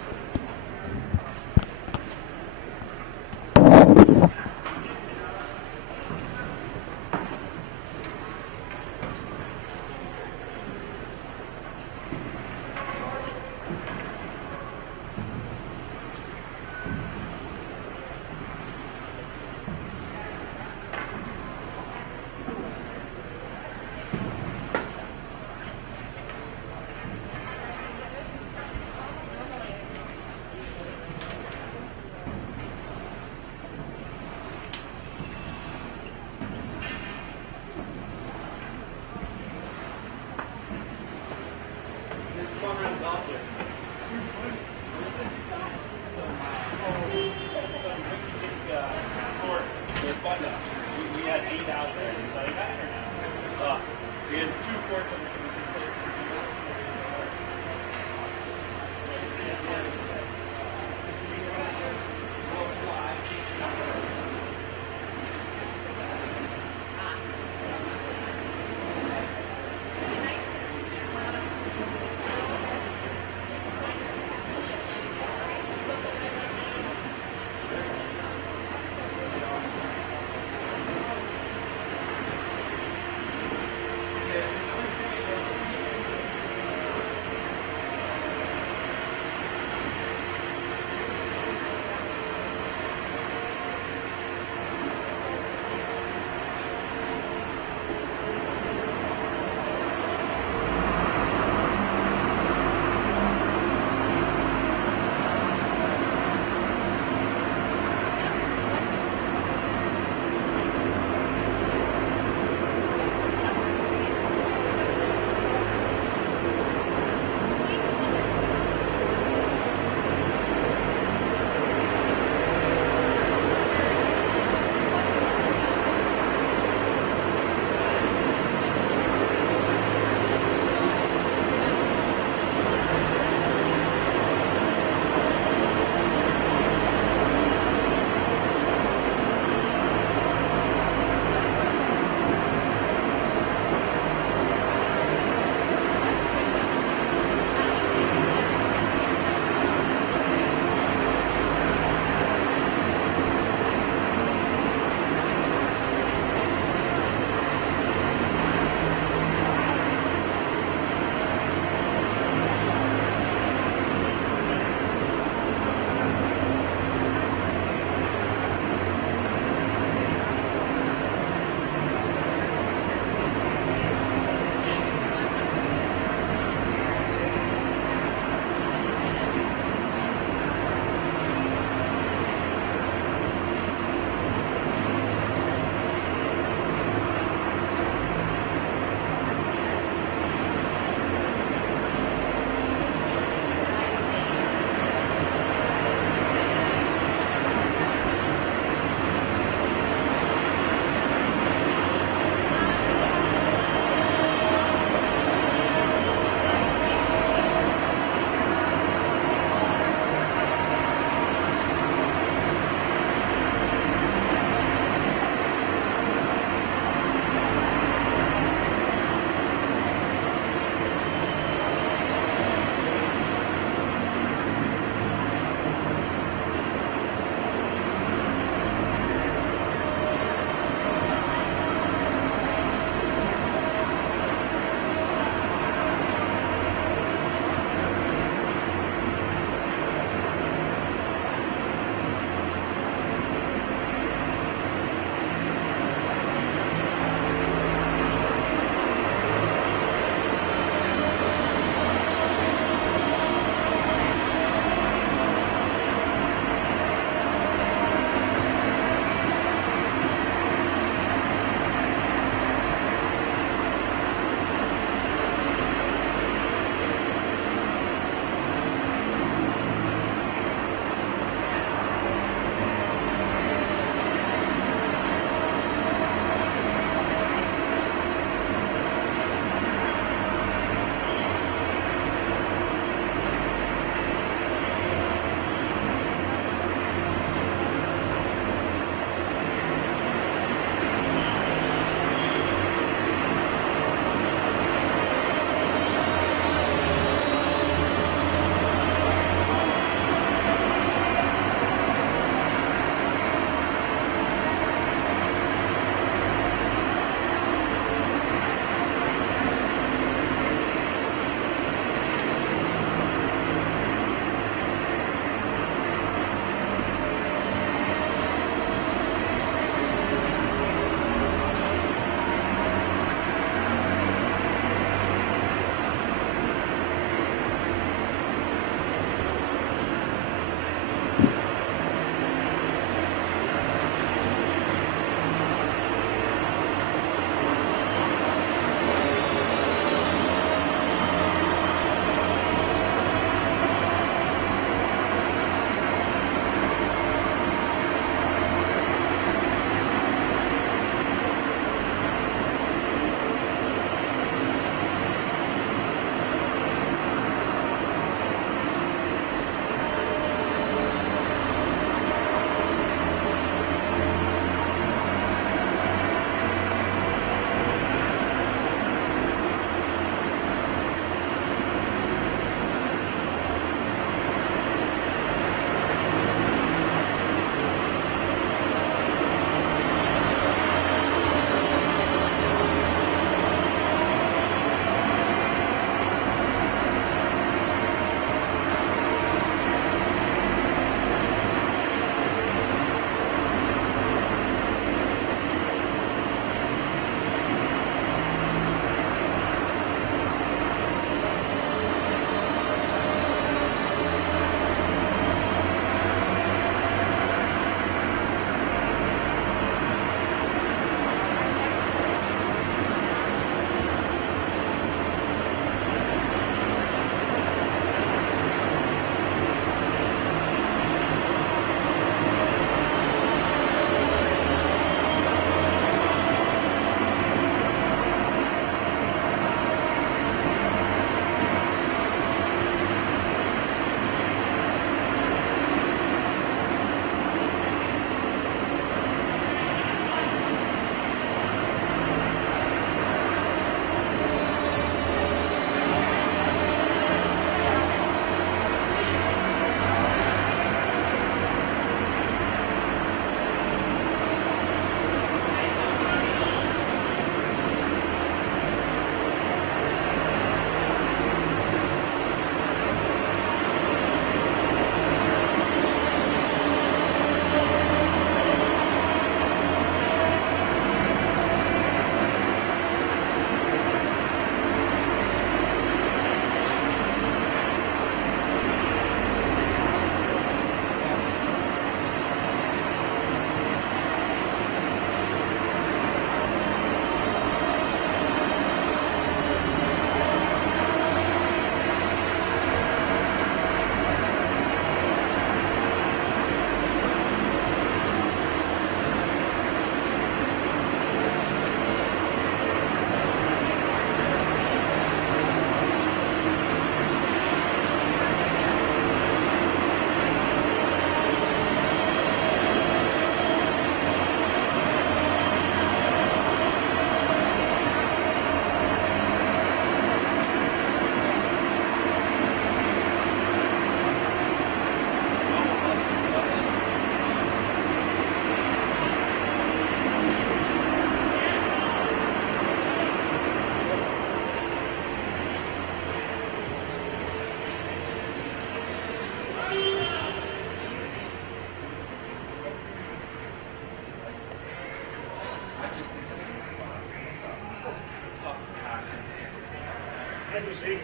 See,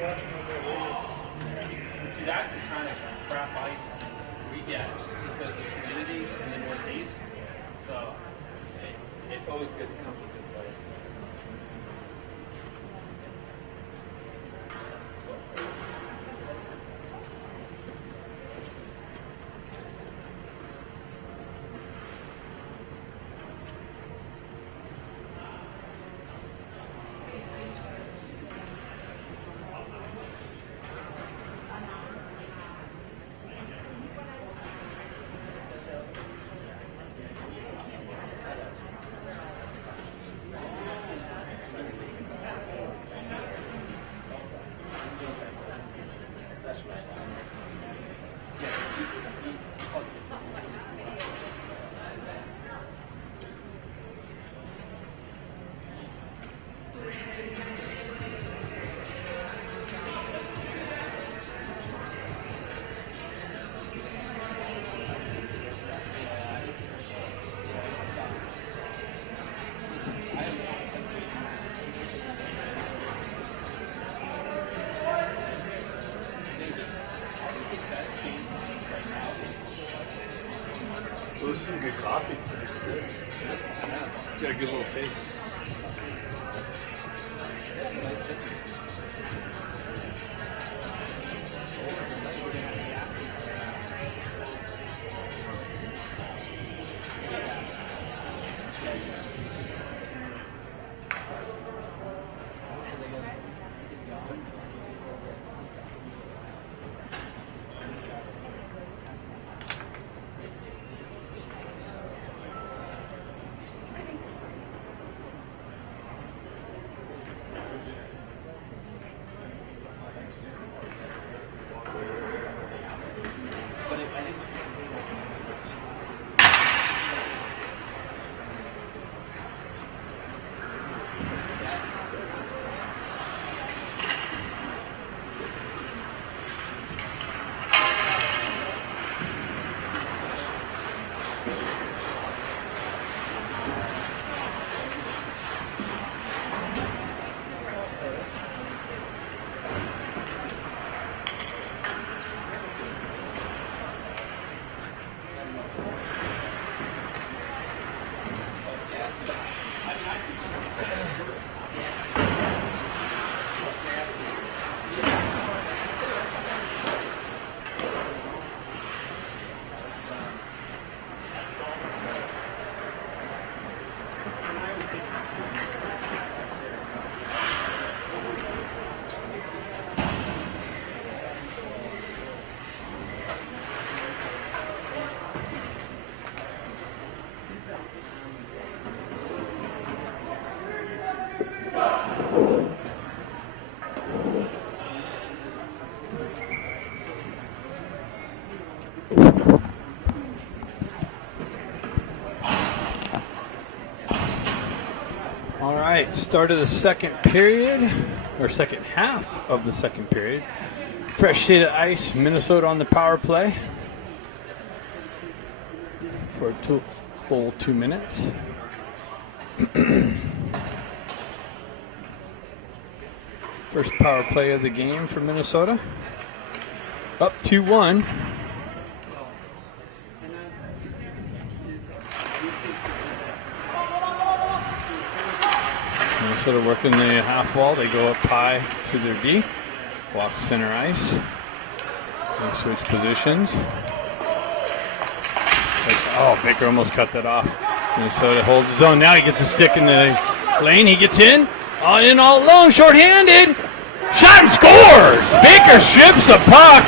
that's the kind of crap ice we get because of the humidity in the Northeast. So it's always good to come to a good place. It was some good coffee. It's got a good little taste. All right, start of the second period, or second half of the second period. Fresh State of Ice, Minnesota on the power play for a full 2 minutes. First power play of the game for Minnesota. Up 2-1. Minnesota working the half wall. They go up high to their D. Walk center ice. They switch positions. Oh, Baker almost cut that off. Minnesota holds his own. Now he gets a stick in the lane. He gets in all alone, shorthanded. Shot and scores! Baker strips the puck,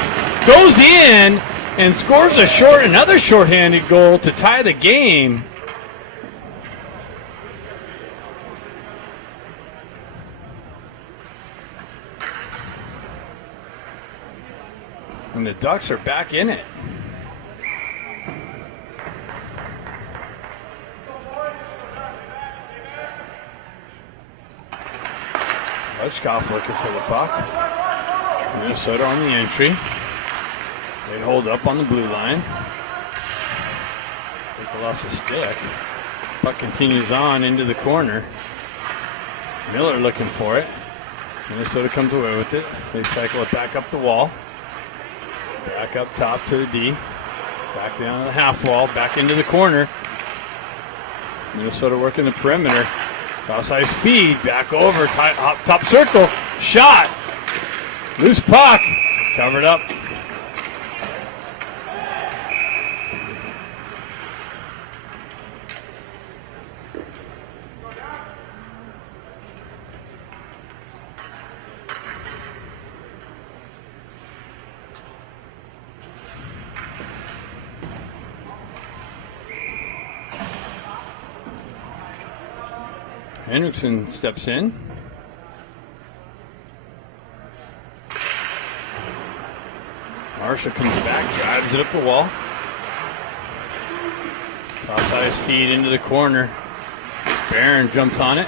goes in, and scores another shorthanded goal to tie the game. And the Ducks are back in it. Lechkoff looking for the puck. Minnesota on the entry. They hold up on the blue line. They lost a stick. Puck continues on into the corner. Miller looking for it. Minnesota comes away with it. They cycle it back up the wall. Back up top to the D. Back down to the half wall. Back into the corner. Minnesota working the perimeter. Cross-ice feed. Back over. Top circle. Shot. Loose puck. Covered up. Hendrickson steps in. Marshall comes back, drives it up the wall. Cross-ice feed into the corner. Barron jumps on it.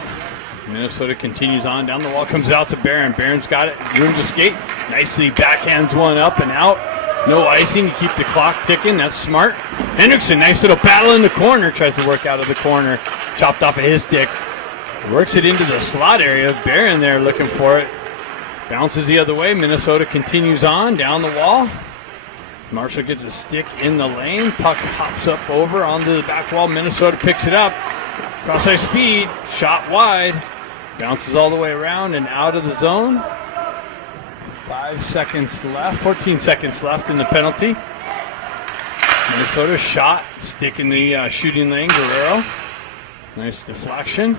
Minnesota continues on down the wall, comes out to Barron. Barron's got it, room to skate. Nicely backhands one up and out. No icing to keep the clock ticking. That's smart. Hendrickson, nice little battle in the corner. Tries to work out of the corner. Chopped off of his stick. Works it into the slot area. Barron there looking for it. Bounces the other way. Minnesota continues on down the wall. Marshall gets a stick in the lane. Puck hops up over onto the back wall. Minnesota picks it up. Cross-ice feed. Shot wide. Bounces all the way around and out of the zone. 5 seconds left. 14 seconds left in the penalty. Minnesota shot. Stick in the shooting lane. Guerrero. Nice deflection.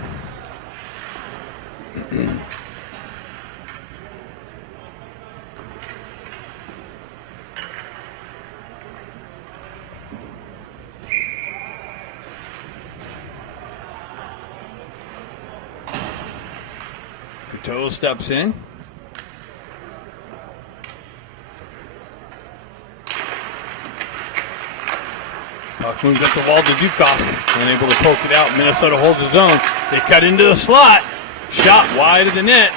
Couteau steps in. Puck moves up the wall to Dukoff. Unable to poke it out. Minnesota holds his own. They cut into the slot. Shot wide of the net.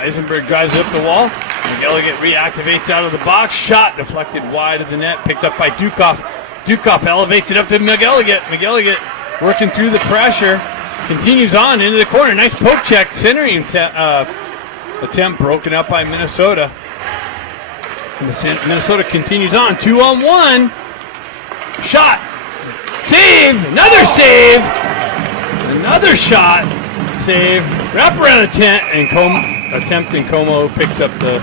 Eisenberg drives up the wall. McElligott reactivates out of the box. Shot deflected wide of the net. Picked up by Dukoff. Dukoff elevates it up to McElligott. McElligott working through the pressure. Continues on into the corner. Nice poke check. Centering attempt broken up by Minnesota. Minnesota continues on. 2-on-1. Shot. Save. Another save. Another shot. Save. Wraparound attempt and Como picks up the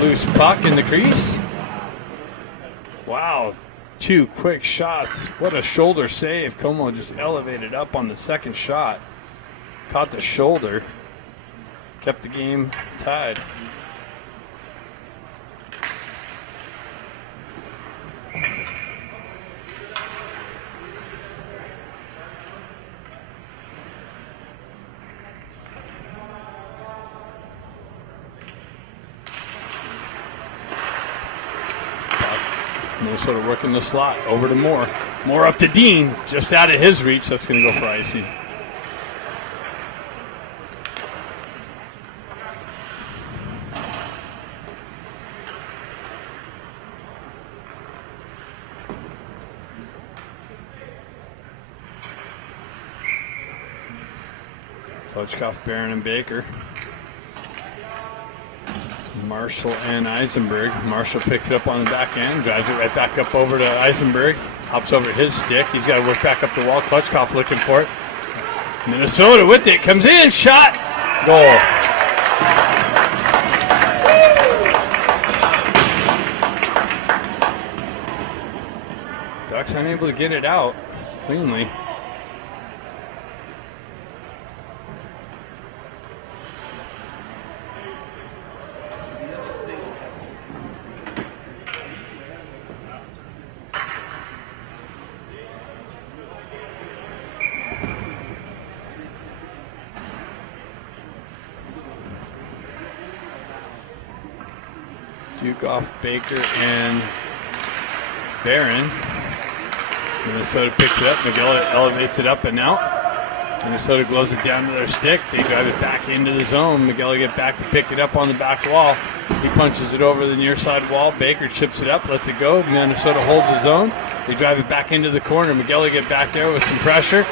loose puck in the crease. Wow. 2 quick shots. What a shoulder save. Como just elevated up on the second shot. Caught the shoulder. Kept the game tied. Minnesota working the slot over to Moore. Moore up to Dean, just out of his reach. That's going to go for icing. Klutchkov, Barron, and Baker. Marshall and Eisenberg. Marshall picks it up on the back end, drives it right back up over to Eisenberg. Hops over his stick. He's got to work back up the wall. Klutchkov looking for it. Minnesota with it. Comes in. Shot. Goal. Ducks unable to get it out cleanly. Dukoff, Baker, and Barron. Minnesota picks it up. McGill elevates it up and out. Minnesota glows it down to their stick. They drive it back into the zone. McGill back to pick it up on the back wall. He punches it over the near side wall. Baker chips it up, lets it go. Minnesota holds his own. They drive it back into the corner. McGill back there with some pressure.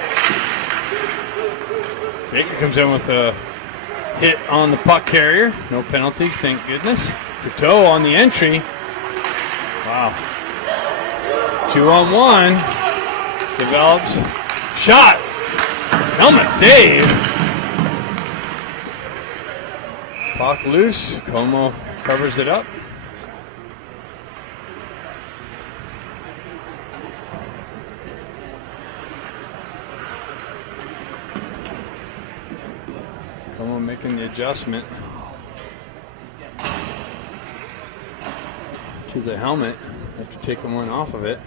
Baker comes in with a hit on the puck carrier. No penalty, thank goodness. Coteau on the entry. Wow. 2-on-1. Develops. Shot. Helmet save. Puck loose. Como covers it up. Como making the adjustment to the helmet after taking one off of it.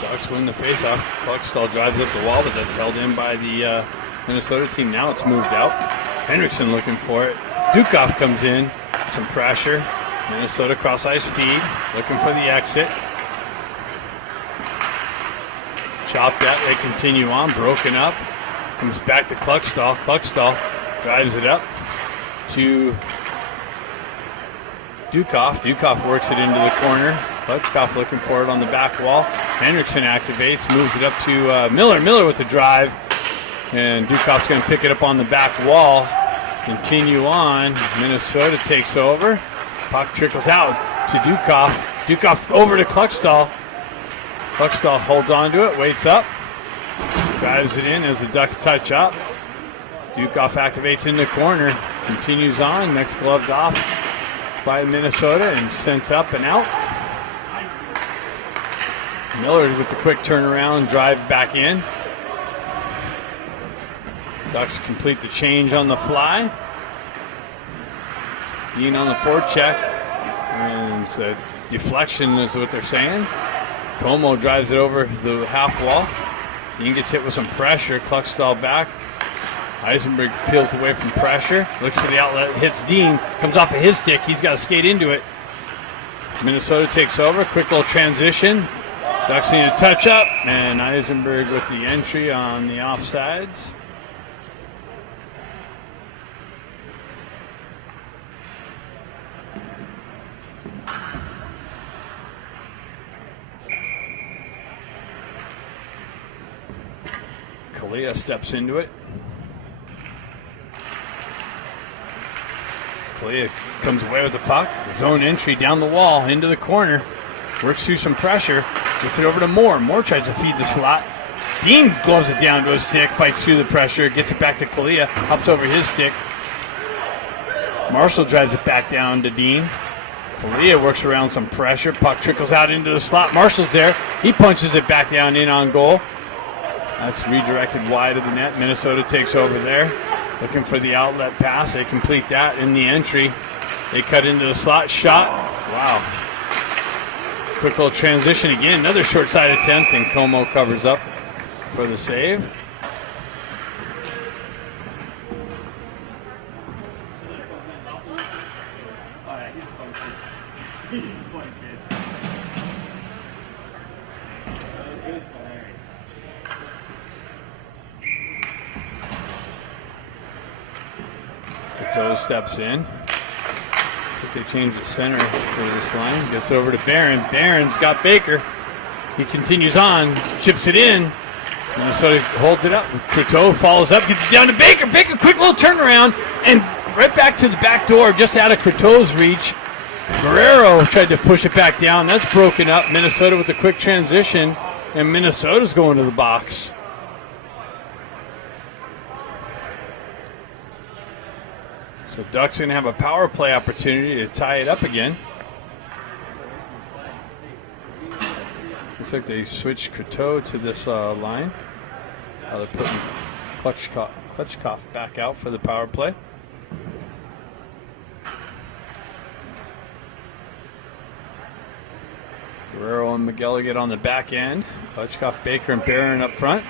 Ducks win the faceoff. Cluckstall drives up the wall, but that's held in by the Minnesota team. Now it's moved out. Henriksen looking for it. Dukov comes in. Some pressure. Minnesota cross ice feed. Looking for the exit. Chopped that. They continue on. Broken up. Comes back to Cluckstall. Cluckstall drives it up to Dukov. Dukov works it into the corner. Cluckstall looking for it on the back wall. Henriksen activates. Moves it up to Miller. Miller with the drive. And Dukov's going to pick it up on the back wall. Continue on. Minnesota takes over. Puck trickles out to Dukov. Dukov over to Cluckstall. Cluckstall holds on to it, waits up. Drives it in as the Ducks touch up. Dukov activates in the corner. Continues on. Next gloved off by Minnesota and sent up and out. Miller with the quick turnaround, drive back in. Ducks complete the change on the fly. Dean on the forecheck. And it's a deflection is what they're saying. Como drives it over the half wall. Dean gets hit with some pressure. Cluckstall back. Eisenberg peels away from pressure. Looks for the outlet. Hits Dean. Comes off of his stick. He's got to skate into it. Minnesota takes over. Quick little transition. Ducks need to touch up. And Eisenberg with the entry on the offsides. Kalia steps into it. Kalia comes away with the puck. His own entry down the wall into the corner. Works through some pressure. Gets it over to Moore. Moore tries to feed the slot. Dean gloves it down to his stick. Fights through the pressure. Gets it back to Kalia. Hops over his stick. Marshall drives it back down to Dean. Kalia works around some pressure. Puck trickles out into the slot. Marshall's there. He punches it back down in on goal. That's redirected wide of the net. Minnesota takes over there. Looking for the outlet pass. They complete that in the entry. They cut into the slot. Shot. Wow. Quick little transition again. Another short side attempt, and Como covers up for the save. Coteau steps in. They change the center for this line. Gets over to Barron. Barron's got Baker. He continues on. Chips it in. Minnesota holds it up. Coteau follows up. Gets it down to Baker. Baker, quick little turnaround. And right back to the back door. Just out of Coteau's reach. Guerrero tried to push it back down. That's broken up. Minnesota with a quick transition. And Minnesota's going to the box. So Ducks going to have a power play opportunity to tie it up again. Looks like they switched Coteau to this line. They're putting Klitschkoff back out for the power play. Guerrero and McGilligan on the back end. Klitschkoff, Baker, and Barron up front.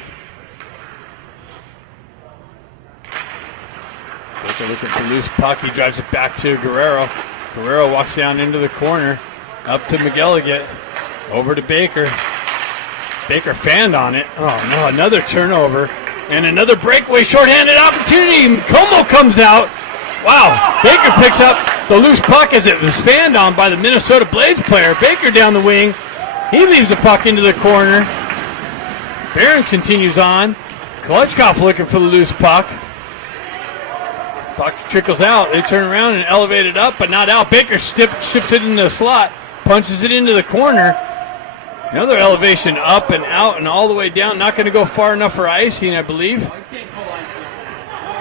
Baker looking for loose puck. He drives it back to Guerrero. Guerrero walks down into the corner. Up to McGilligan. Over to Baker. Baker fanned on it. Oh no, another turnover. And another breakaway shorthanded opportunity. Como comes out. Wow, Baker picks up the loose puck as it was fanned on by the Minnesota Blades player. Baker down the wing. He leaves the puck into the corner. Barron continues on. Klitschko looking for the loose puck. Puck trickles out. They turn around and elevate it up, but not out. Baker ships it in the slot, punches it into the corner. Another elevation up and out and all the way down. Not going to go far enough for icing, I believe.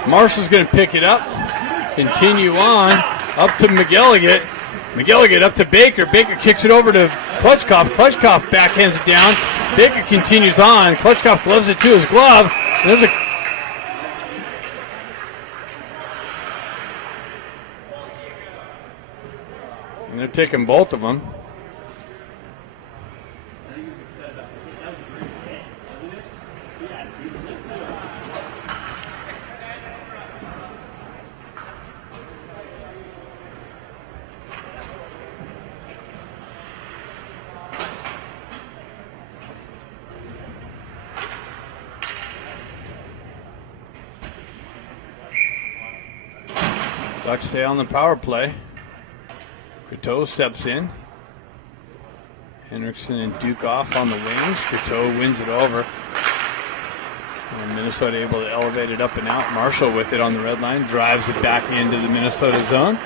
Marshall's going to pick it up. Continue on. Up to McGilligan. McGilligan up to Baker. Baker kicks it over to Klitschko. Klitschko backhands it down. Baker continues on. Klitschko gloves it to his glove. And there's a and they're taking both of them. Ducks stay on the power play. Coteau steps in. Henriksen and Duke off on the wings. Coteau wins it over. And Minnesota able to elevate it up and out. Marshall with it on the red line. Drives it back into the Minnesota zone.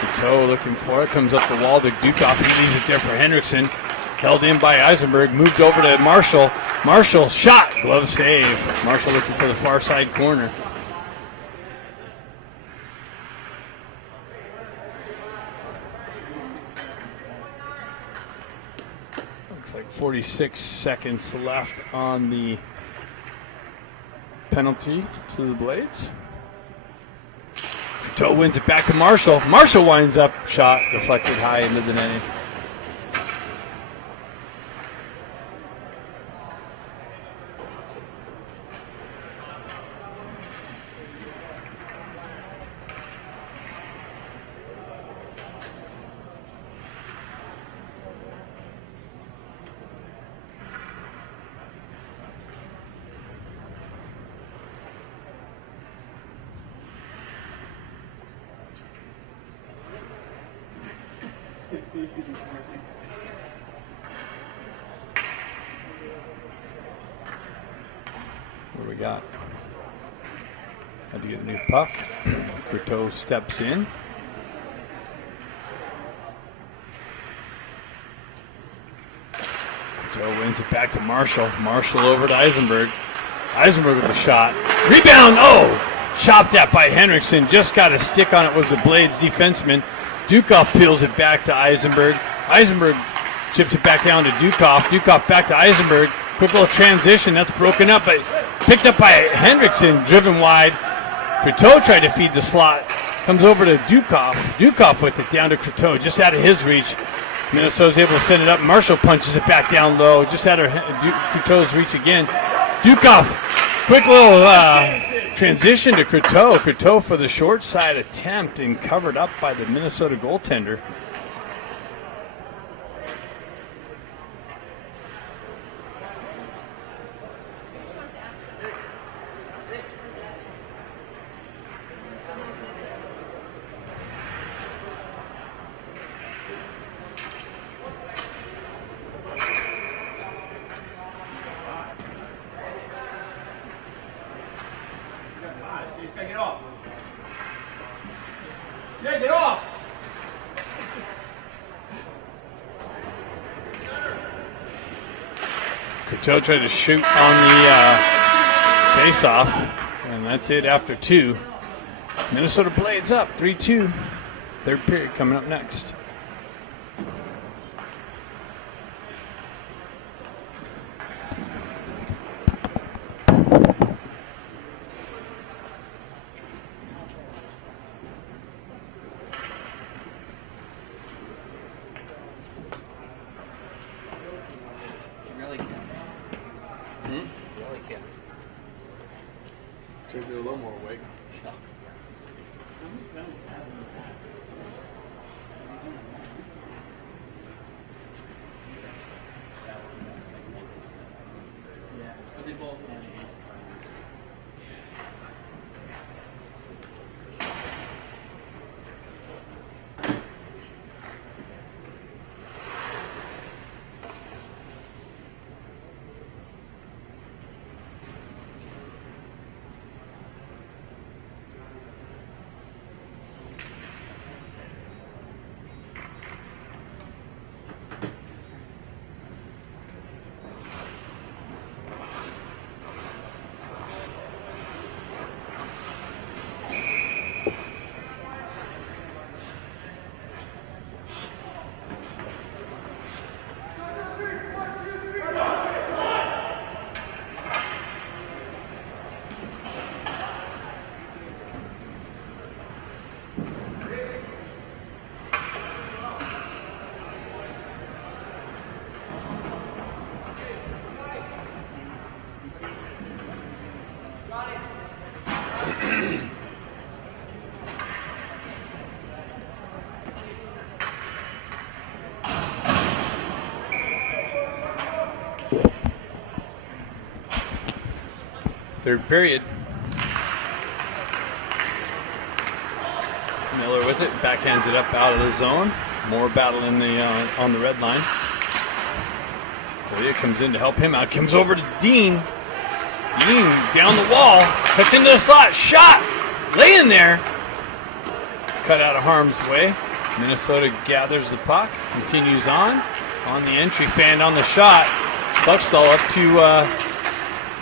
Coteau looking for it. Comes up the wall to Dukoff. He leaves it there for Henriksen. Held in by Eisenberg. Moved over to Marshall. Marshall shot. Glove save. Marshall looking for the far side corner. Like 46 seconds left on the penalty to the Blades. Coteau wins it back to Marshall. Marshall winds up, shot deflected high into the netting. What do we got? Had to get a new puck. Coteau steps in. Coteau wins it back to Marshall. Marshall over to Eisenberg. Eisenberg with a shot. Rebound! Oh! Chopped at by Henriksen. Just got a stick on it was the Blades defenseman. Dukoff peels it back to Eisenberg. Eisenberg chips it back down to Dukoff. Dukoff back to Eisenberg. Quick little transition. That's broken up, but picked up by Henriksen. Driven wide. Coteau tried to feed the slot. Comes over to Dukoff. Dukoff with it down to Coteau. Just out of his reach. Minnesota's able to send it up. Marshall punches it back down low. Just out of Coteau's reach again. Dukoff. Quick little transition to Coteau. Coteau for the short side attempt and covered up by the Minnesota goaltender. Coteau tried to shoot on the face-off, and that's it after two. Minnesota Blades up 3-2. Third period coming up next. So they're a little more awake. Third period. Miller with it, backhands it up out of the zone. More battle in the on the red line. Correa comes in to help him out. Comes over to Dean. Dean down the wall, cuts into the slot, shot, laying there. Cut out of harm's way. Minnesota gathers the puck, continues on the entry, fanned on the shot. Buckstall up to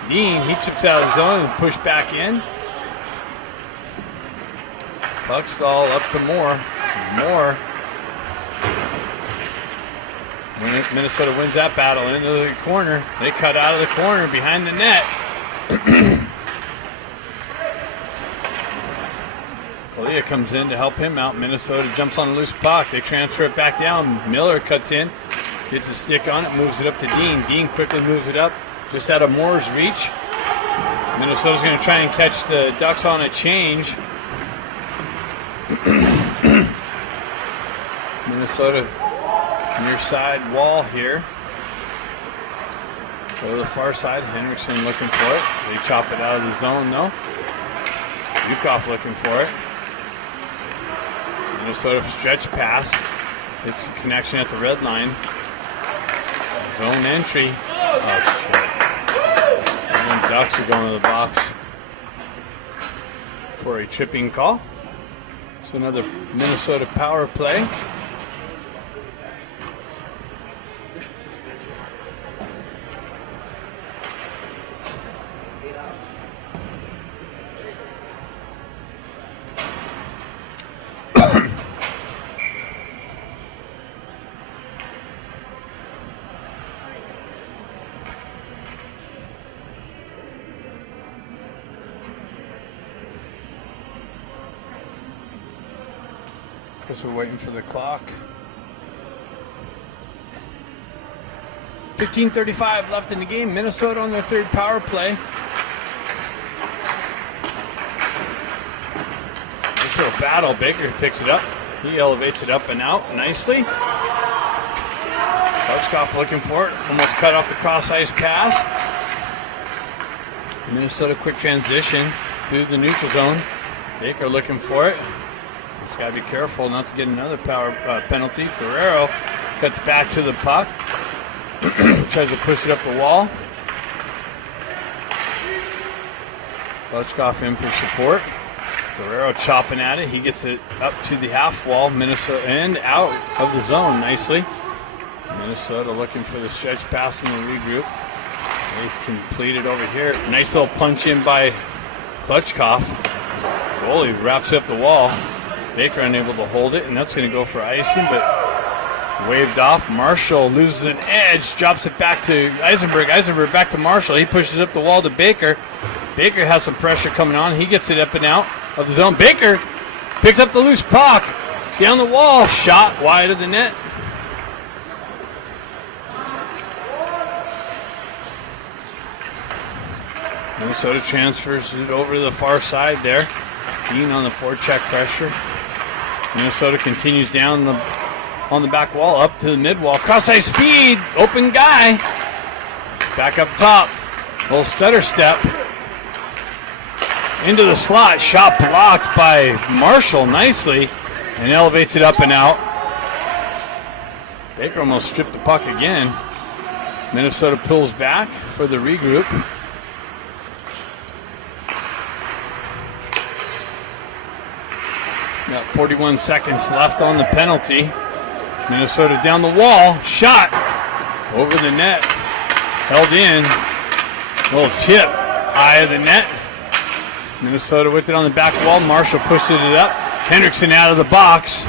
Dean. He chips out of the zone and pushed back in. Buckstall up to Moore. Moore. Minnesota wins that battle into the corner. They cut out of the corner behind the net. Kalia comes in to help him out. Minnesota jumps on a loose puck. They transfer it back down. Miller cuts in, gets a stick on it, moves it up to Dean. Dean quickly moves it up just out of Moore's reach. Minnesota's going to try and catch the Ducks on a change. Minnesota near side wall here. Go to the far side. Henriksen looking for it. They chop it out of the zone though. Yukov looking for it. Minnesota stretch pass. It's a connection at the red line. Zone entry. Oh shit. And the Ducks are going to the box for a tripping call. So another Minnesota power play. Guess we're waiting for the clock. 15:35 left in the game. Minnesota on their third power play. This little battle. Baker picks it up. He elevates it up and out nicely. Kochkov looking for it. Almost cut off the cross ice pass. Minnesota quick transition through the neutral zone. Baker looking for it. He's got to be careful not to get another power penalty. Guerrero cuts back to the puck. Tries to push it up the wall. Kochkov in for support. Guerrero chopping at it. He gets it up to the half wall. Minnesota and out of the zone nicely. Minnesota looking for the stretch pass in the regroup. They complete it over here. Nice little punch in by Kochkov. Goalie wraps up the wall. Baker unable to hold it, and that's going to go for icing, but waved off. Marshall loses an edge, drops it back to Eisenberg. Eisenberg back to Marshall. He pushes up the wall to Baker. Baker has some pressure coming on. He gets it up and out of the zone. Baker picks up the loose puck. Down the wall. Shot wide of the net. Minnesota transfers it over to the far side there. Dean on the forecheck pressure. Minnesota continues down on the back wall, up to the mid wall. Cross ice feed, open guy. Back up top, little stutter step. Into the slot, shot blocked by Marshall nicely, and elevates it up and out. Baker almost stripped the puck again. Minnesota pulls back for the regroup. Got 41 seconds left on the penalty. Minnesota down the wall. Shot over the net. Held in. Little tip. Eye of the net. Minnesota with it on the back wall. Marshall pushes it up. Henriksen out of the box.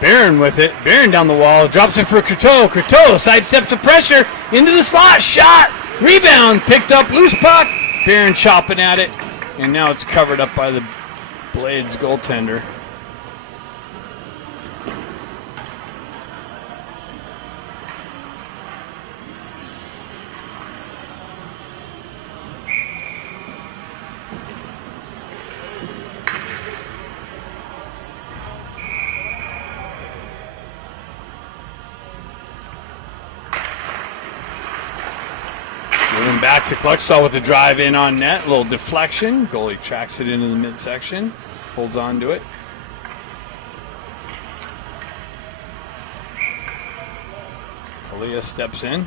Barron with it. Barron down the wall. Drops it for Courteau. Courteau sidesteps the pressure. Into the slot. Shot. Rebound. Picked up. Loose puck. Barron chopping at it. And now it's covered up by the Blades goaltender. Come back to Cluckstall with a drive in on net. A little deflection. Goalie tracks it into the midsection. Holds on to it. Kalia steps in.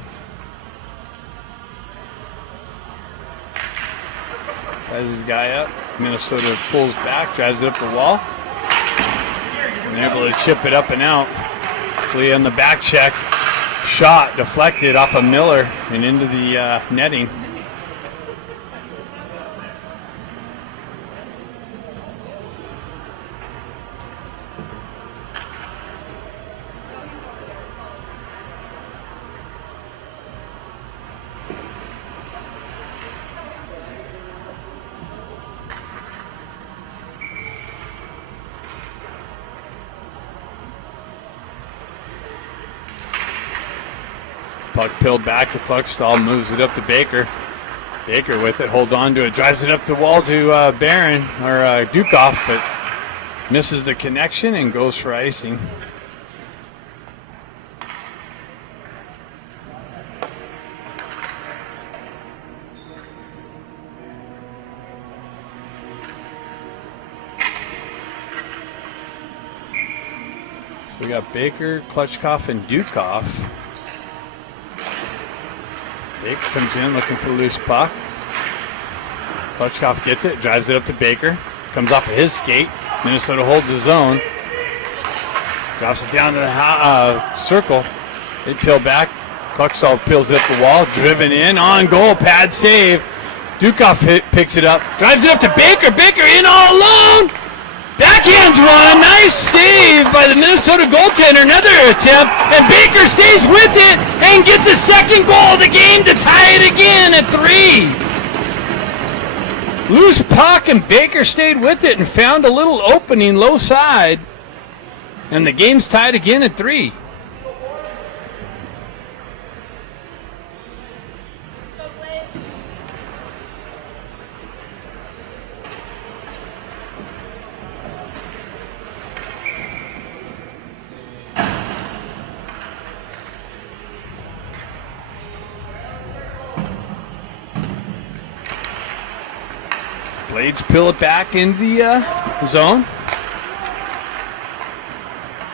Ties his guy up. Minnesota pulls back, drives it up the wall. And able to chip it up and out. Kalia on the back check. Shot deflected off of Miller and into the netting. Puck peeled back to Cluckstall, moves it up to Baker. Baker with it, holds on to it, drives it up the wall to Barron, or Dukoff, but misses the connection and goes for icing. So we got Baker, Klutchkoff, and Dukoff. Baker comes in looking for the loose puck. Klutchkoff gets it, drives it up to Baker. Comes off of his skate. Minnesota holds his own. Drops it down to the circle. They peel back. Klutchkoff peels it up the wall. Driven in, on goal, pad save. Dukoff picks it up. Drives it up to Baker. Baker in all alone. Backhands one, nice save by the Minnesota goaltender, another attempt, and Baker stays with it and gets a second goal of the game to tie it again at 3. Loose puck and Baker stayed with it and found a little opening low side, and the game's tied again at 3. Blades peel it back into the zone.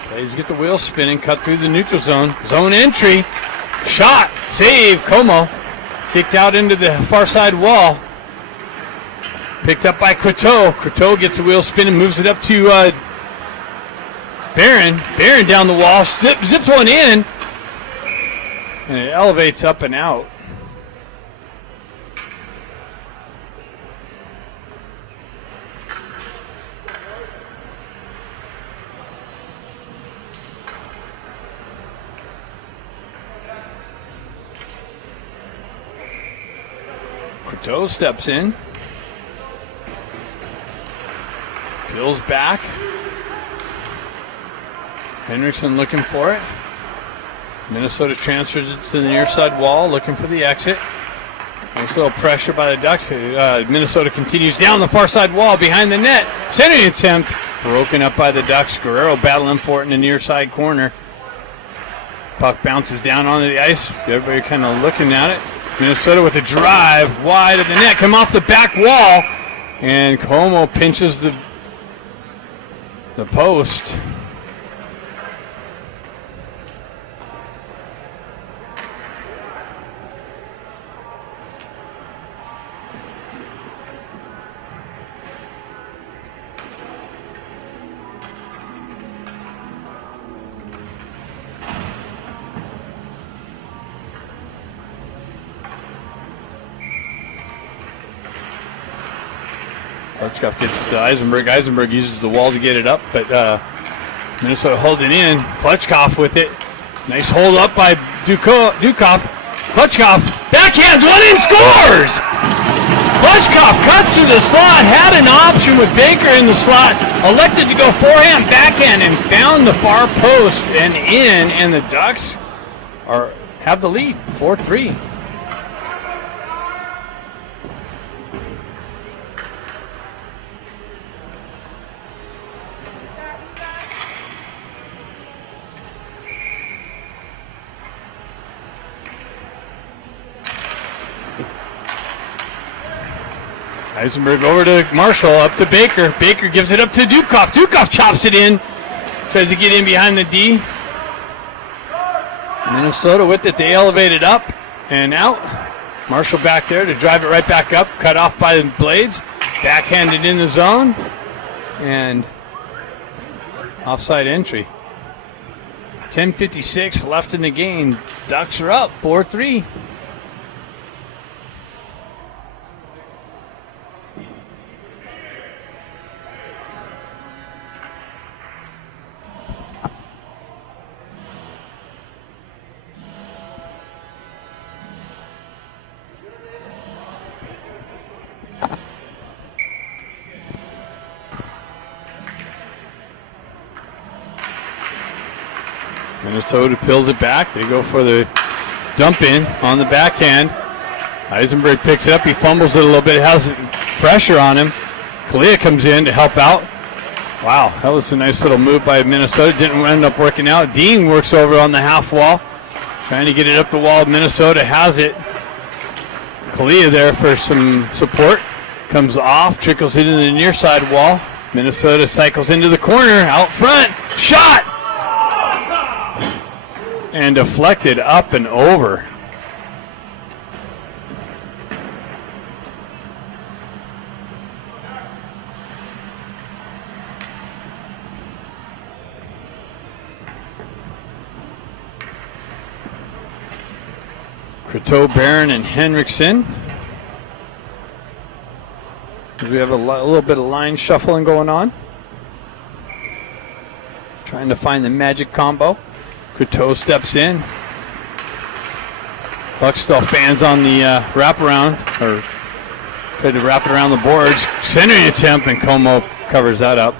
Blades get the wheel spinning, cut through the neutral zone. Zone entry. Shot. Save. Como. Kicked out into the far side wall. Picked up by Croteau. Croteau gets the wheel spinning, moves it up to Barron. Barron down the wall. Zips one in. And it elevates up and out. Croteau steps in. Peels back. Henriksen looking for it. Minnesota transfers it to the near side wall, looking for the exit. Nice little pressure by the Ducks. Minnesota continues down the far side wall behind the net. Centering attempt broken up by the Ducks. Guerrero battling for it in the near side corner. Puck bounces down onto the ice. Everybody kind of looking at it. Minnesota with a drive wide of the net. Come off the back wall. And Como pinches the post. Klutchkoff gets it to Eisenberg. Eisenberg uses the wall to get it up, but Minnesota holding in. Klutchkoff with it. Nice hold up by Dukoff. Klutchkoff backhands one and scores! Klutchkoff cuts through the slot, had an option with Baker in the slot, elected to go forehand, backhand, and found the far post and in, and the Ducks have the lead, 4-3. Eisenberg over to Marshall, up to Baker. Baker gives it up to Dukoff. Dukoff chops it in. Tries to get in behind the D. Minnesota with it. They elevate it up and out. Marshall back there to drive it right back up. Cut off by the blades. Backhanded in the zone. And offside entry. 10:56 left in the game. Ducks are up 4-3. Minnesota peels it back. They go for the dump in on the backhand. Eisenberg picks it up. He fumbles it a little bit. Has pressure on him. Kalia comes in to help out. Wow, that was a nice little move by Minnesota. Didn't end up working out. Dean works over on the half wall, trying to get it up the wall. Minnesota has it. Kalia there for some support. Comes off, trickles into the near side wall. Minnesota cycles into the corner, out front. Shot! And deflected up and over. Croteau, Barron, and Henriksen. We have a little bit of line shuffling going on. Trying to find the magic combo. Croteau steps in. Cluckstall fans on the wraparound, or tried to wrap it around the boards. Centering attempt, and Como covers that up.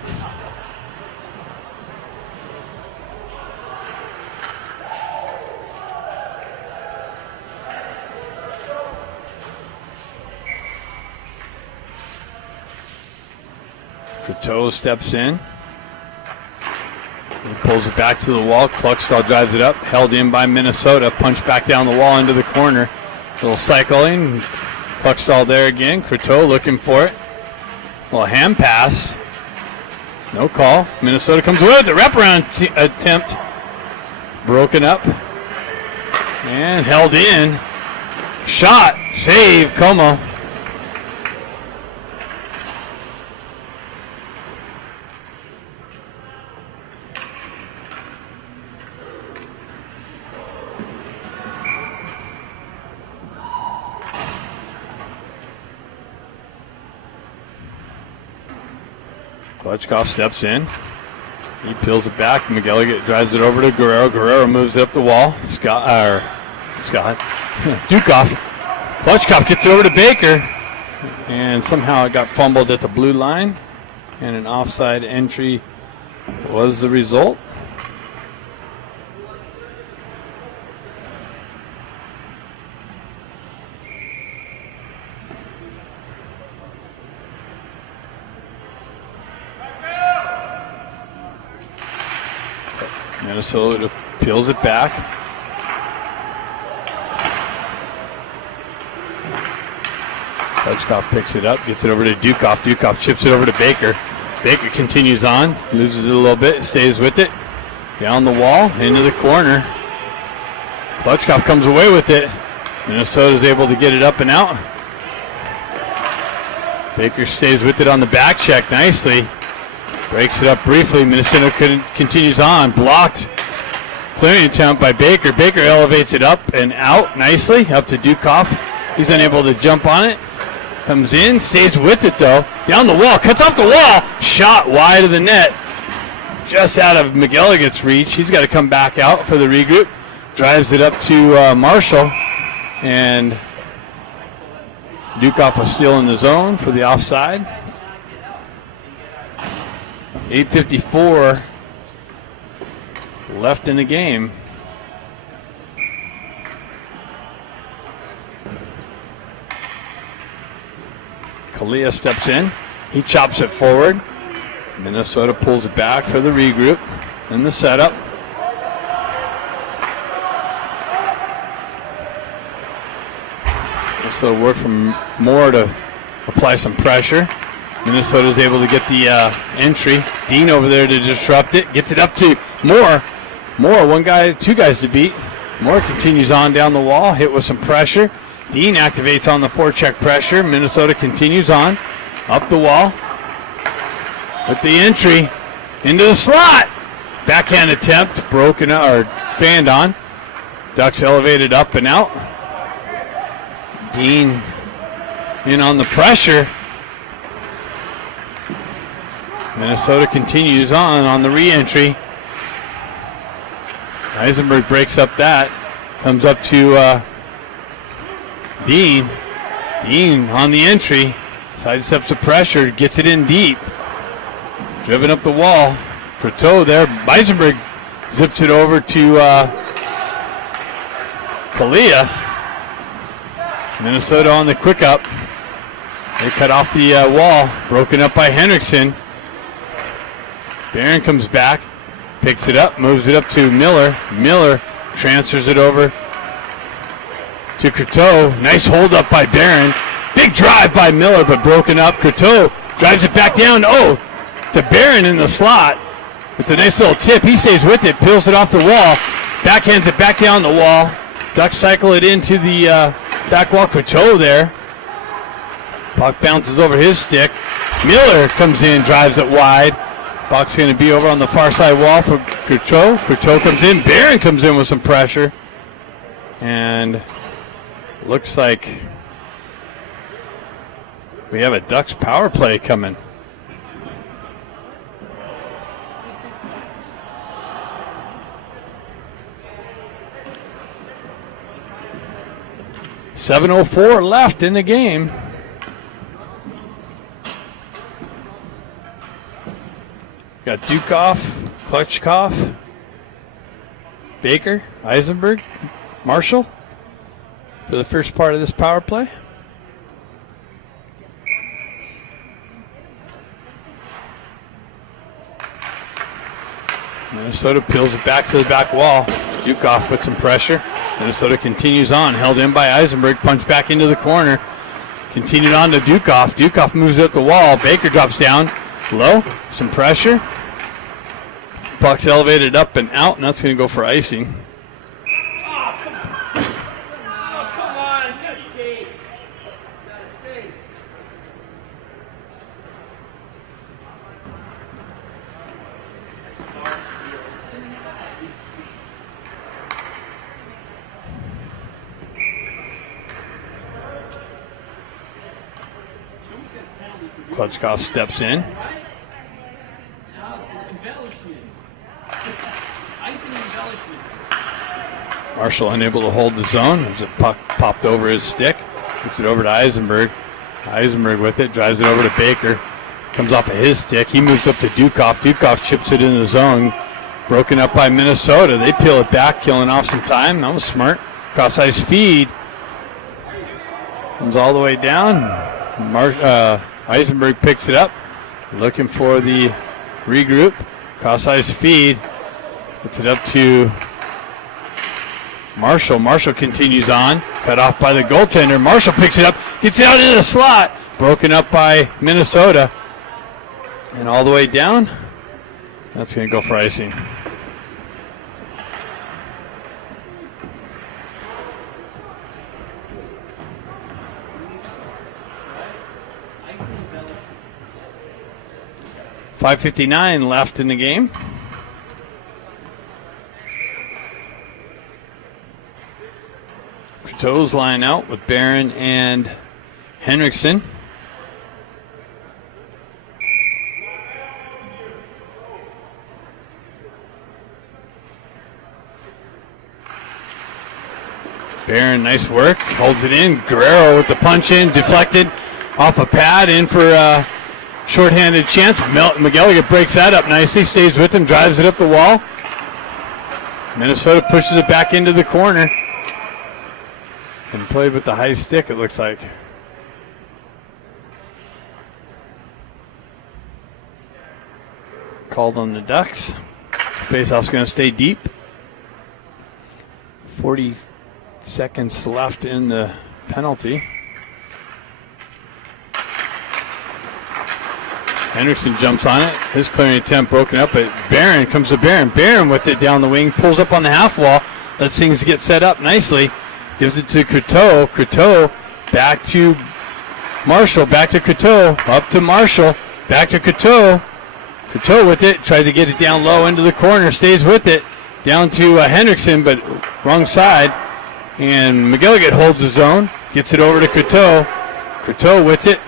Croteau steps in. He pulls it back to the wall. Cluckstall drives it up. Held in by Minnesota. Punch back down the wall into the corner. Little cycling. Cluckstall there again. Croteau looking for it. Little hand pass. No call. Minnesota comes away with the wraparound attempt. Broken up. And held in. Shot. Save. Como. Klutchkov steps in. He peels it back. McGilligan drives it over to Guerrero. Guerrero moves it up the wall. Scott. Dukoff. Klutchkov gets it over to Baker. And somehow it got fumbled at the blue line. And an offside entry was the result. Minnesota peels it back. Klutchkov picks it up, gets it over to Dukoff. Dukoff chips it over to Baker. Baker continues on, loses it a little bit, stays with it. Down the wall, into the corner. Klutchkov comes away with it. Minnesota's able to get it up and out. Baker stays with it on the back check nicely. Breaks it up briefly. Minnesota continues on. Blocked. Clearing attempt by Baker. Baker elevates it up and out nicely. Up to Dukoff. He's unable to jump on it. Comes in. Stays with it though. Down the wall. Cuts off the wall. Shot wide of the net. Just out of McGilligan's reach. He's got to come back out for the regroup. Drives it up to Marshall. And Dukoff was still in the zone for the offside. 8:54 left in the game. Kalia steps in. He chops it forward. Minnesota pulls it back for the regroup and the setup. Minnesota work from Moore to apply some pressure. Minnesota's able to get the entry. Dean over there to disrupt it. Gets it up to Moore. Moore, two guys to beat. Moore continues on down the wall, hit with some pressure. Dean activates on the forecheck pressure. Minnesota continues on up the wall with the entry into the slot. Backhand attempt, broken or fanned on. Ducks elevated up and out. Dean in on the pressure. Minnesota continues on the re-entry. Eisenberg breaks up that. Comes up to Dean. Dean on the entry. Sidesteps the pressure. Gets it in deep. Driven up the wall. Croteau there. Eisenberg zips it over to Kalia. Minnesota on the quick up. They cut off the wall. Broken up by Henriksen. Barron comes back. Picks it up. Moves it up to Miller. Miller transfers it over to Croteau. Nice hold up by Barron. Big drive by Miller, but broken up. Croteau drives it back down. Oh, to Barron in the slot with a nice little tip. He stays with it. Peels it off the wall. Backhands it back down the wall. Ducks cycle it into the back wall. Croteau there. Puck bounces over his stick. Miller comes in, drives it wide. Puck's going to be over on the far side wall for Croteau. Croteau comes in. Barron comes in with some pressure. And looks like we have a Ducks power play coming. .704 left in the game. Got Dukoff, Klutchkov, Baker, Eisenberg, Marshall for the first part of this power play. Minnesota peels it back to the back wall. Dukoff with some pressure. Minnesota continues on, held in by Eisenberg, punched back into the corner. Continued on to Dukoff. Dukoff moves up the wall. Baker drops down low, some pressure. Puck's elevated up and out, and that's going to go for icing. Oh, come on. You gotta skate. Gotta skate. Klutchkov steps in. Marshall unable to hold the zone as it popped over his stick. Gets it over to Eisenberg. Eisenberg with it, drives it over to Baker. Comes off of his stick. He moves up to Dukoff. Dukoff chips it in the zone. Broken up by Minnesota. They peel it back, killing off some time. That was smart. Cross-ice feed. Comes all the way down. Eisenberg picks it up. Looking for the regroup. Cross-ice feed. Gets it up to Marshall. Marshall continues on. Cut off by the goaltender. Marshall picks it up. Gets it out into the slot. Broken up by Minnesota. And all the way down. That's going to go for icing. .5:59 left in the game. Croteau's line out with Barron and Henriksen. Barron, nice work. Holds it in. Guerrero with the punch in. Deflected off a pad. In for a shorthanded chance. McGilligan breaks that up nicely. Stays with him. Drives it up the wall. Minnesota pushes it back into the corner. And played with the high stick, it looks like. Called on the Ducks. Faceoff's going to stay deep. 40 seconds left in the penalty. Hendrickson jumps on it. His clearing attempt broken up, but Barron comes to Barron. Barron with it down the wing, pulls up on the half wall, lets things get set up nicely. Gives it to Coteau. Coteau back to Marshall, back to Coteau, up to Marshall, back to Coteau. Coteau with it, tried to get it down low into the corner, stays with it. Down to Hendrickson, but wrong side. And McGilligan holds his own, gets it over to Coteau. Coteau with it,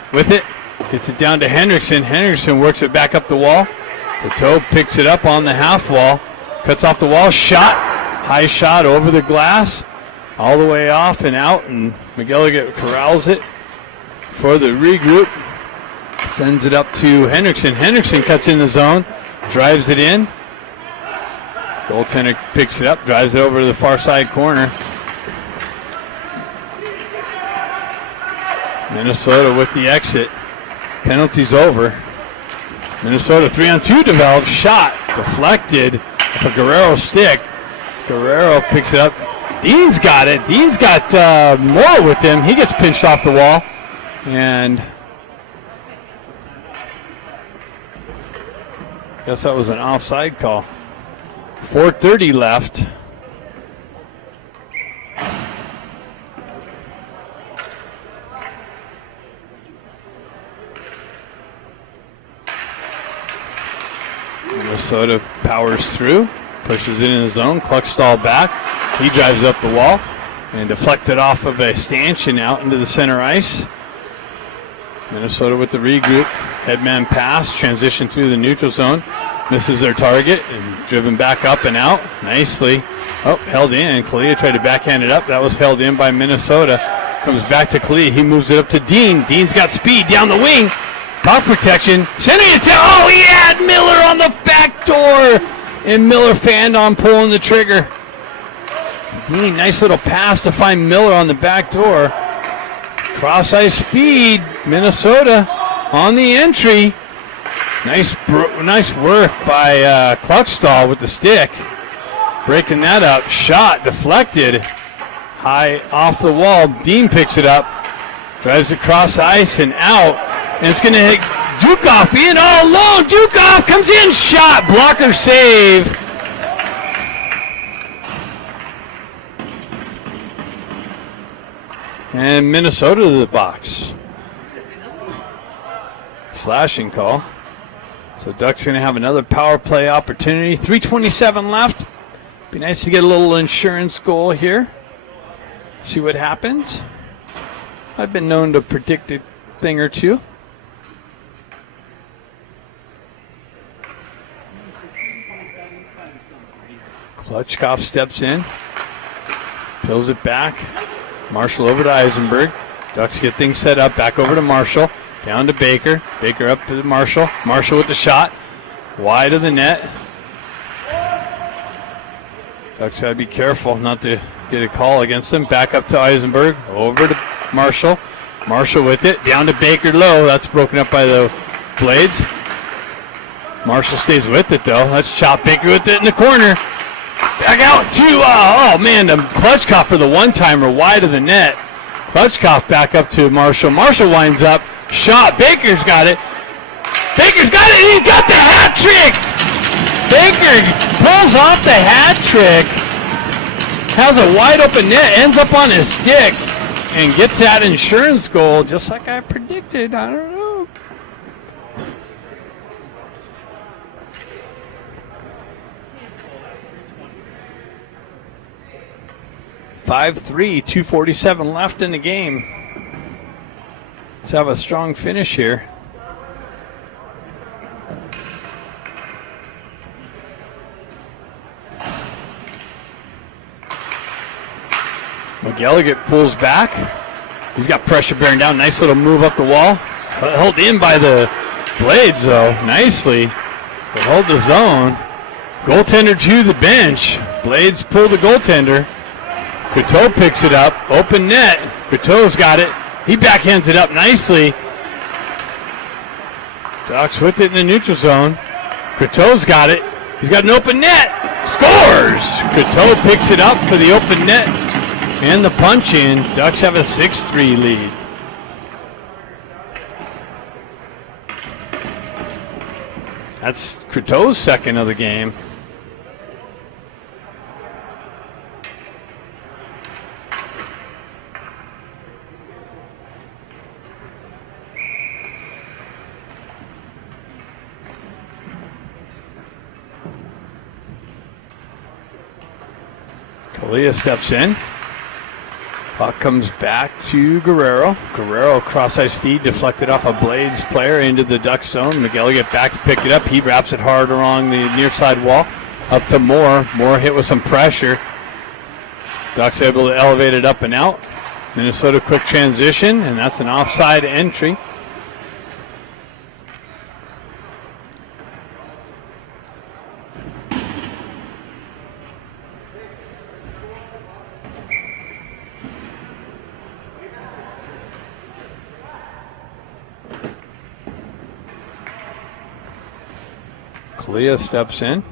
gets it down to Hendrickson. Hendrickson works it back up the wall. Coteau picks it up on the half wall, cuts off the wall, shot, high shot over the glass, all the way off and out, and McGilligan corrals it for the regroup. Sends it up to Hendrickson. Hendrickson cuts in the zone, drives it in. Goaltender picks it up, drives it over to the far side corner. Minnesota with the exit. Penalty's over. Minnesota 3-on-2 develops. Shot deflected with a Guerrero stick. Guerrero picks it up. Dean's got it. Dean's got more with him. He gets pinched off the wall. And I guess that was an offside call. 4:30 left. Minnesota powers through, pushes it in the zone. Kluckstall back. He drives up the wall and deflected off of a stanchion out into the center ice. Minnesota with the regroup. Headman pass, transition through the neutral zone. Misses their target and driven back up and out nicely. Oh, held in. Kalia tried to backhand it up. That was held in by Minnesota. Comes back to Kalia. He moves it up to Dean. Dean's got speed down the wing. Puck protection. Sending it to, oh, he had Miller on the back door. And Miller fanned on pulling the trigger. Dean, nice little pass to find Miller on the back door. Cross ice feed. Minnesota on the entry. Nice work by Kluckstall with the stick. Breaking that up. Shot deflected. High off the wall. Dean picks it up. Drives across ice and out. And it's going to hit Jukoff in all alone. Jukoff comes in. Shot. Blocker save. And Minnesota to the box. Slashing call. So Ducks going to have another power play opportunity. 3:27 left. Be nice to get a little insurance goal here. See what happens. I've been known to predict a thing or two. Klutchkov steps in. Pills it back. Marshall over to Eisenberg. Ducks get things set up. Back over to Marshall. Down to Baker. Baker up to Marshall. Marshall with the shot. Wide of the net. Ducks got to be careful not to get a call against them. Back up to Eisenberg. Over to Marshall. Marshall with it. Down to Baker low. That's broken up by the Blades. Marshall stays with it though. Let's chop Baker with it in the corner. Back out to, oh man, the Klutchkov for the one-timer wide of the net. Klutchkov back up to Marshall. Marshall winds up. Shot. Baker's got it. Baker's got it, and he's got the hat trick. Baker pulls off the hat trick. Has a wide open net, ends up on his stick, and gets that insurance goal just like I predicted. I don't know. (5-3), 2:47 left in the game. Let's have a strong finish here. McGilligan pulls back. He's got pressure bearing down. Nice little move up the wall. Held in by the Blades, though, nicely. They hold the zone. Goaltender to the bench. Blades pull the goaltender. Coteau picks it up. Open net. Coteau's got it. He backhands it up nicely. Ducks with it in the neutral zone. Coteau's got it. He's got an open net. Scores! Coteau picks it up for the open net. And the punch in. Ducks have a 6-3 lead. That's Croteau's second of the game. Kalia steps in. Puck comes back to Guerrero. Guerrero cross-ice feed deflected off a Blades player into the Duck zone. Miguel get back to pick it up. He wraps it hard along the near side wall. Up to Moore. Moore hit with some pressure. Ducks able to elevate it up and out. Minnesota quick transition, and that's an offside entry. Kalia steps in.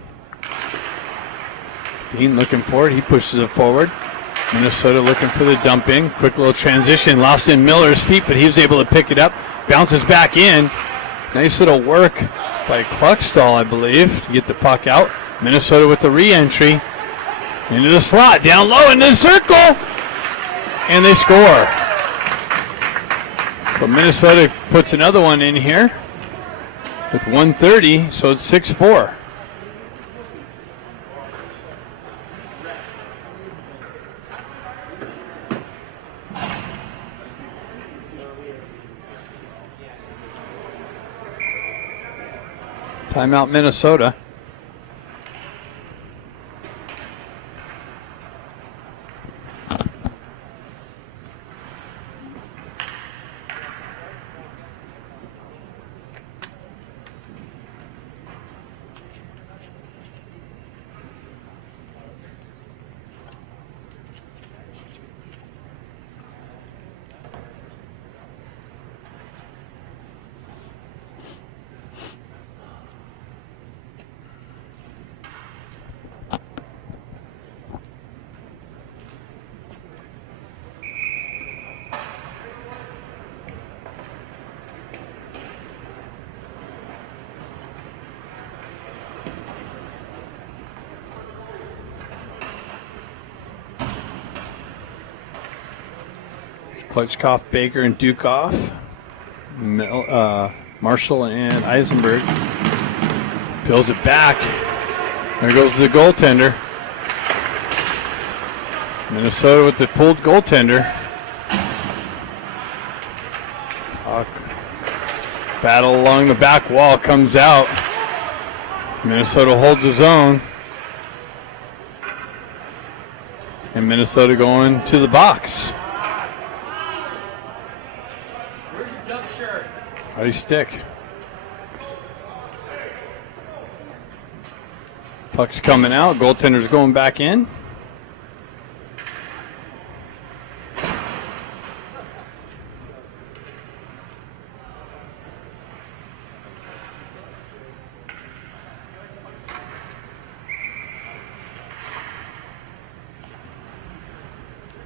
Dean looking for it. He pushes it forward. Minnesota looking for the dump in. Quick little transition. Lost in Miller's feet, but he was able to pick it up. Bounces back in. Nice little work by Kluckstall, I believe, to get the puck out. Minnesota with the re-entry. Into the slot. Down low in the circle. And they score. So Minnesota puts another one in here. With 1:30, so it's 6-4. Timeout, Minnesota. Klitschkoff, Baker, and Dukoff. Marshall and Eisenberg. Peels it back. There goes the goaltender. Minnesota with the pulled goaltender. Puck. Battle along the back wall comes out. Minnesota holds his own. And Minnesota going to the box. Ice stick. Puck's coming out. Goaltender's going back in.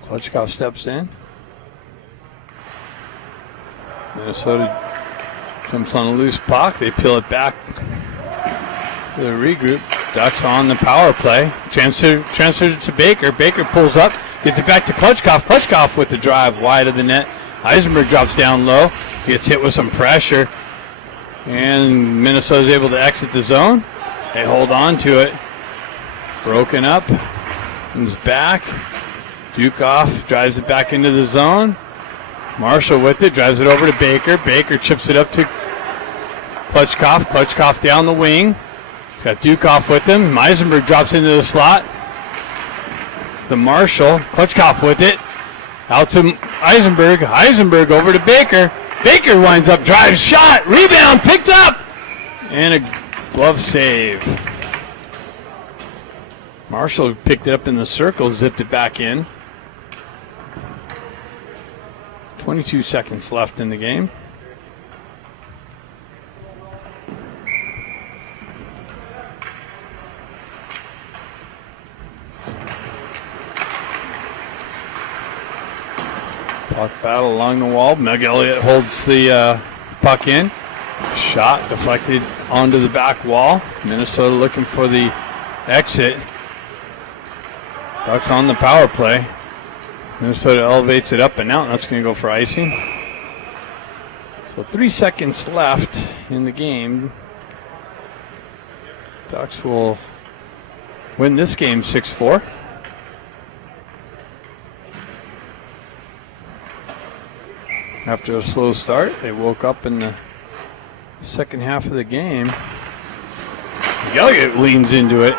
Klitschkoff steps in. Minnesota jumps on a loose puck. They peel it back. The regroup. Ducks on the power play. Transfers it to Baker. Baker pulls up. Gets it back to Klitschkoff. Klitschkoff with the drive wide of the net. Eisenberg drops down low. Gets hit with some pressure. And Minnesota's able to exit the zone. They hold on to it. Broken up. Comes back. Dukoff drives it back into the zone. Marshall with it. Drives it over to Baker. Baker chips it up to Klitschkoff. Klitschkoff down the wing. He's got Dukoff with him. Eisenberg drops into the slot. The Marshall. Klitschkoff with it. Out to Eisenberg. Eisenberg over to Baker. Baker winds up, drives, shot, rebound, picked up. And a glove save. Marshall picked it up in the circle, zipped it back in. 22 seconds left in the game. Puck battle along the wall. Meg Elliott holds the puck in. Shot deflected onto the back wall. Minnesota looking for the exit. Ducks on the power play. Minnesota elevates it up and out, and that's going to go for icing. So 3 seconds left in the game. Ducks will win this game 6-4. After a slow start, they woke up in the second half of the game. Elliott leans into it.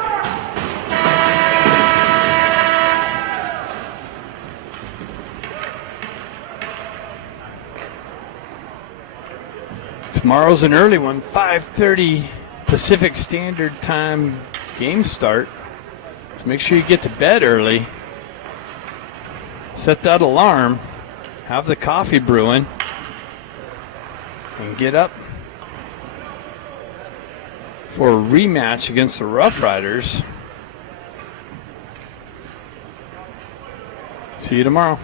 Tomorrow's an early one, 5:30 Pacific Standard Time game start. So make sure you get to bed early. Set that alarm. Have the coffee brewing. And get up for a rematch against the Rough Riders. See you tomorrow.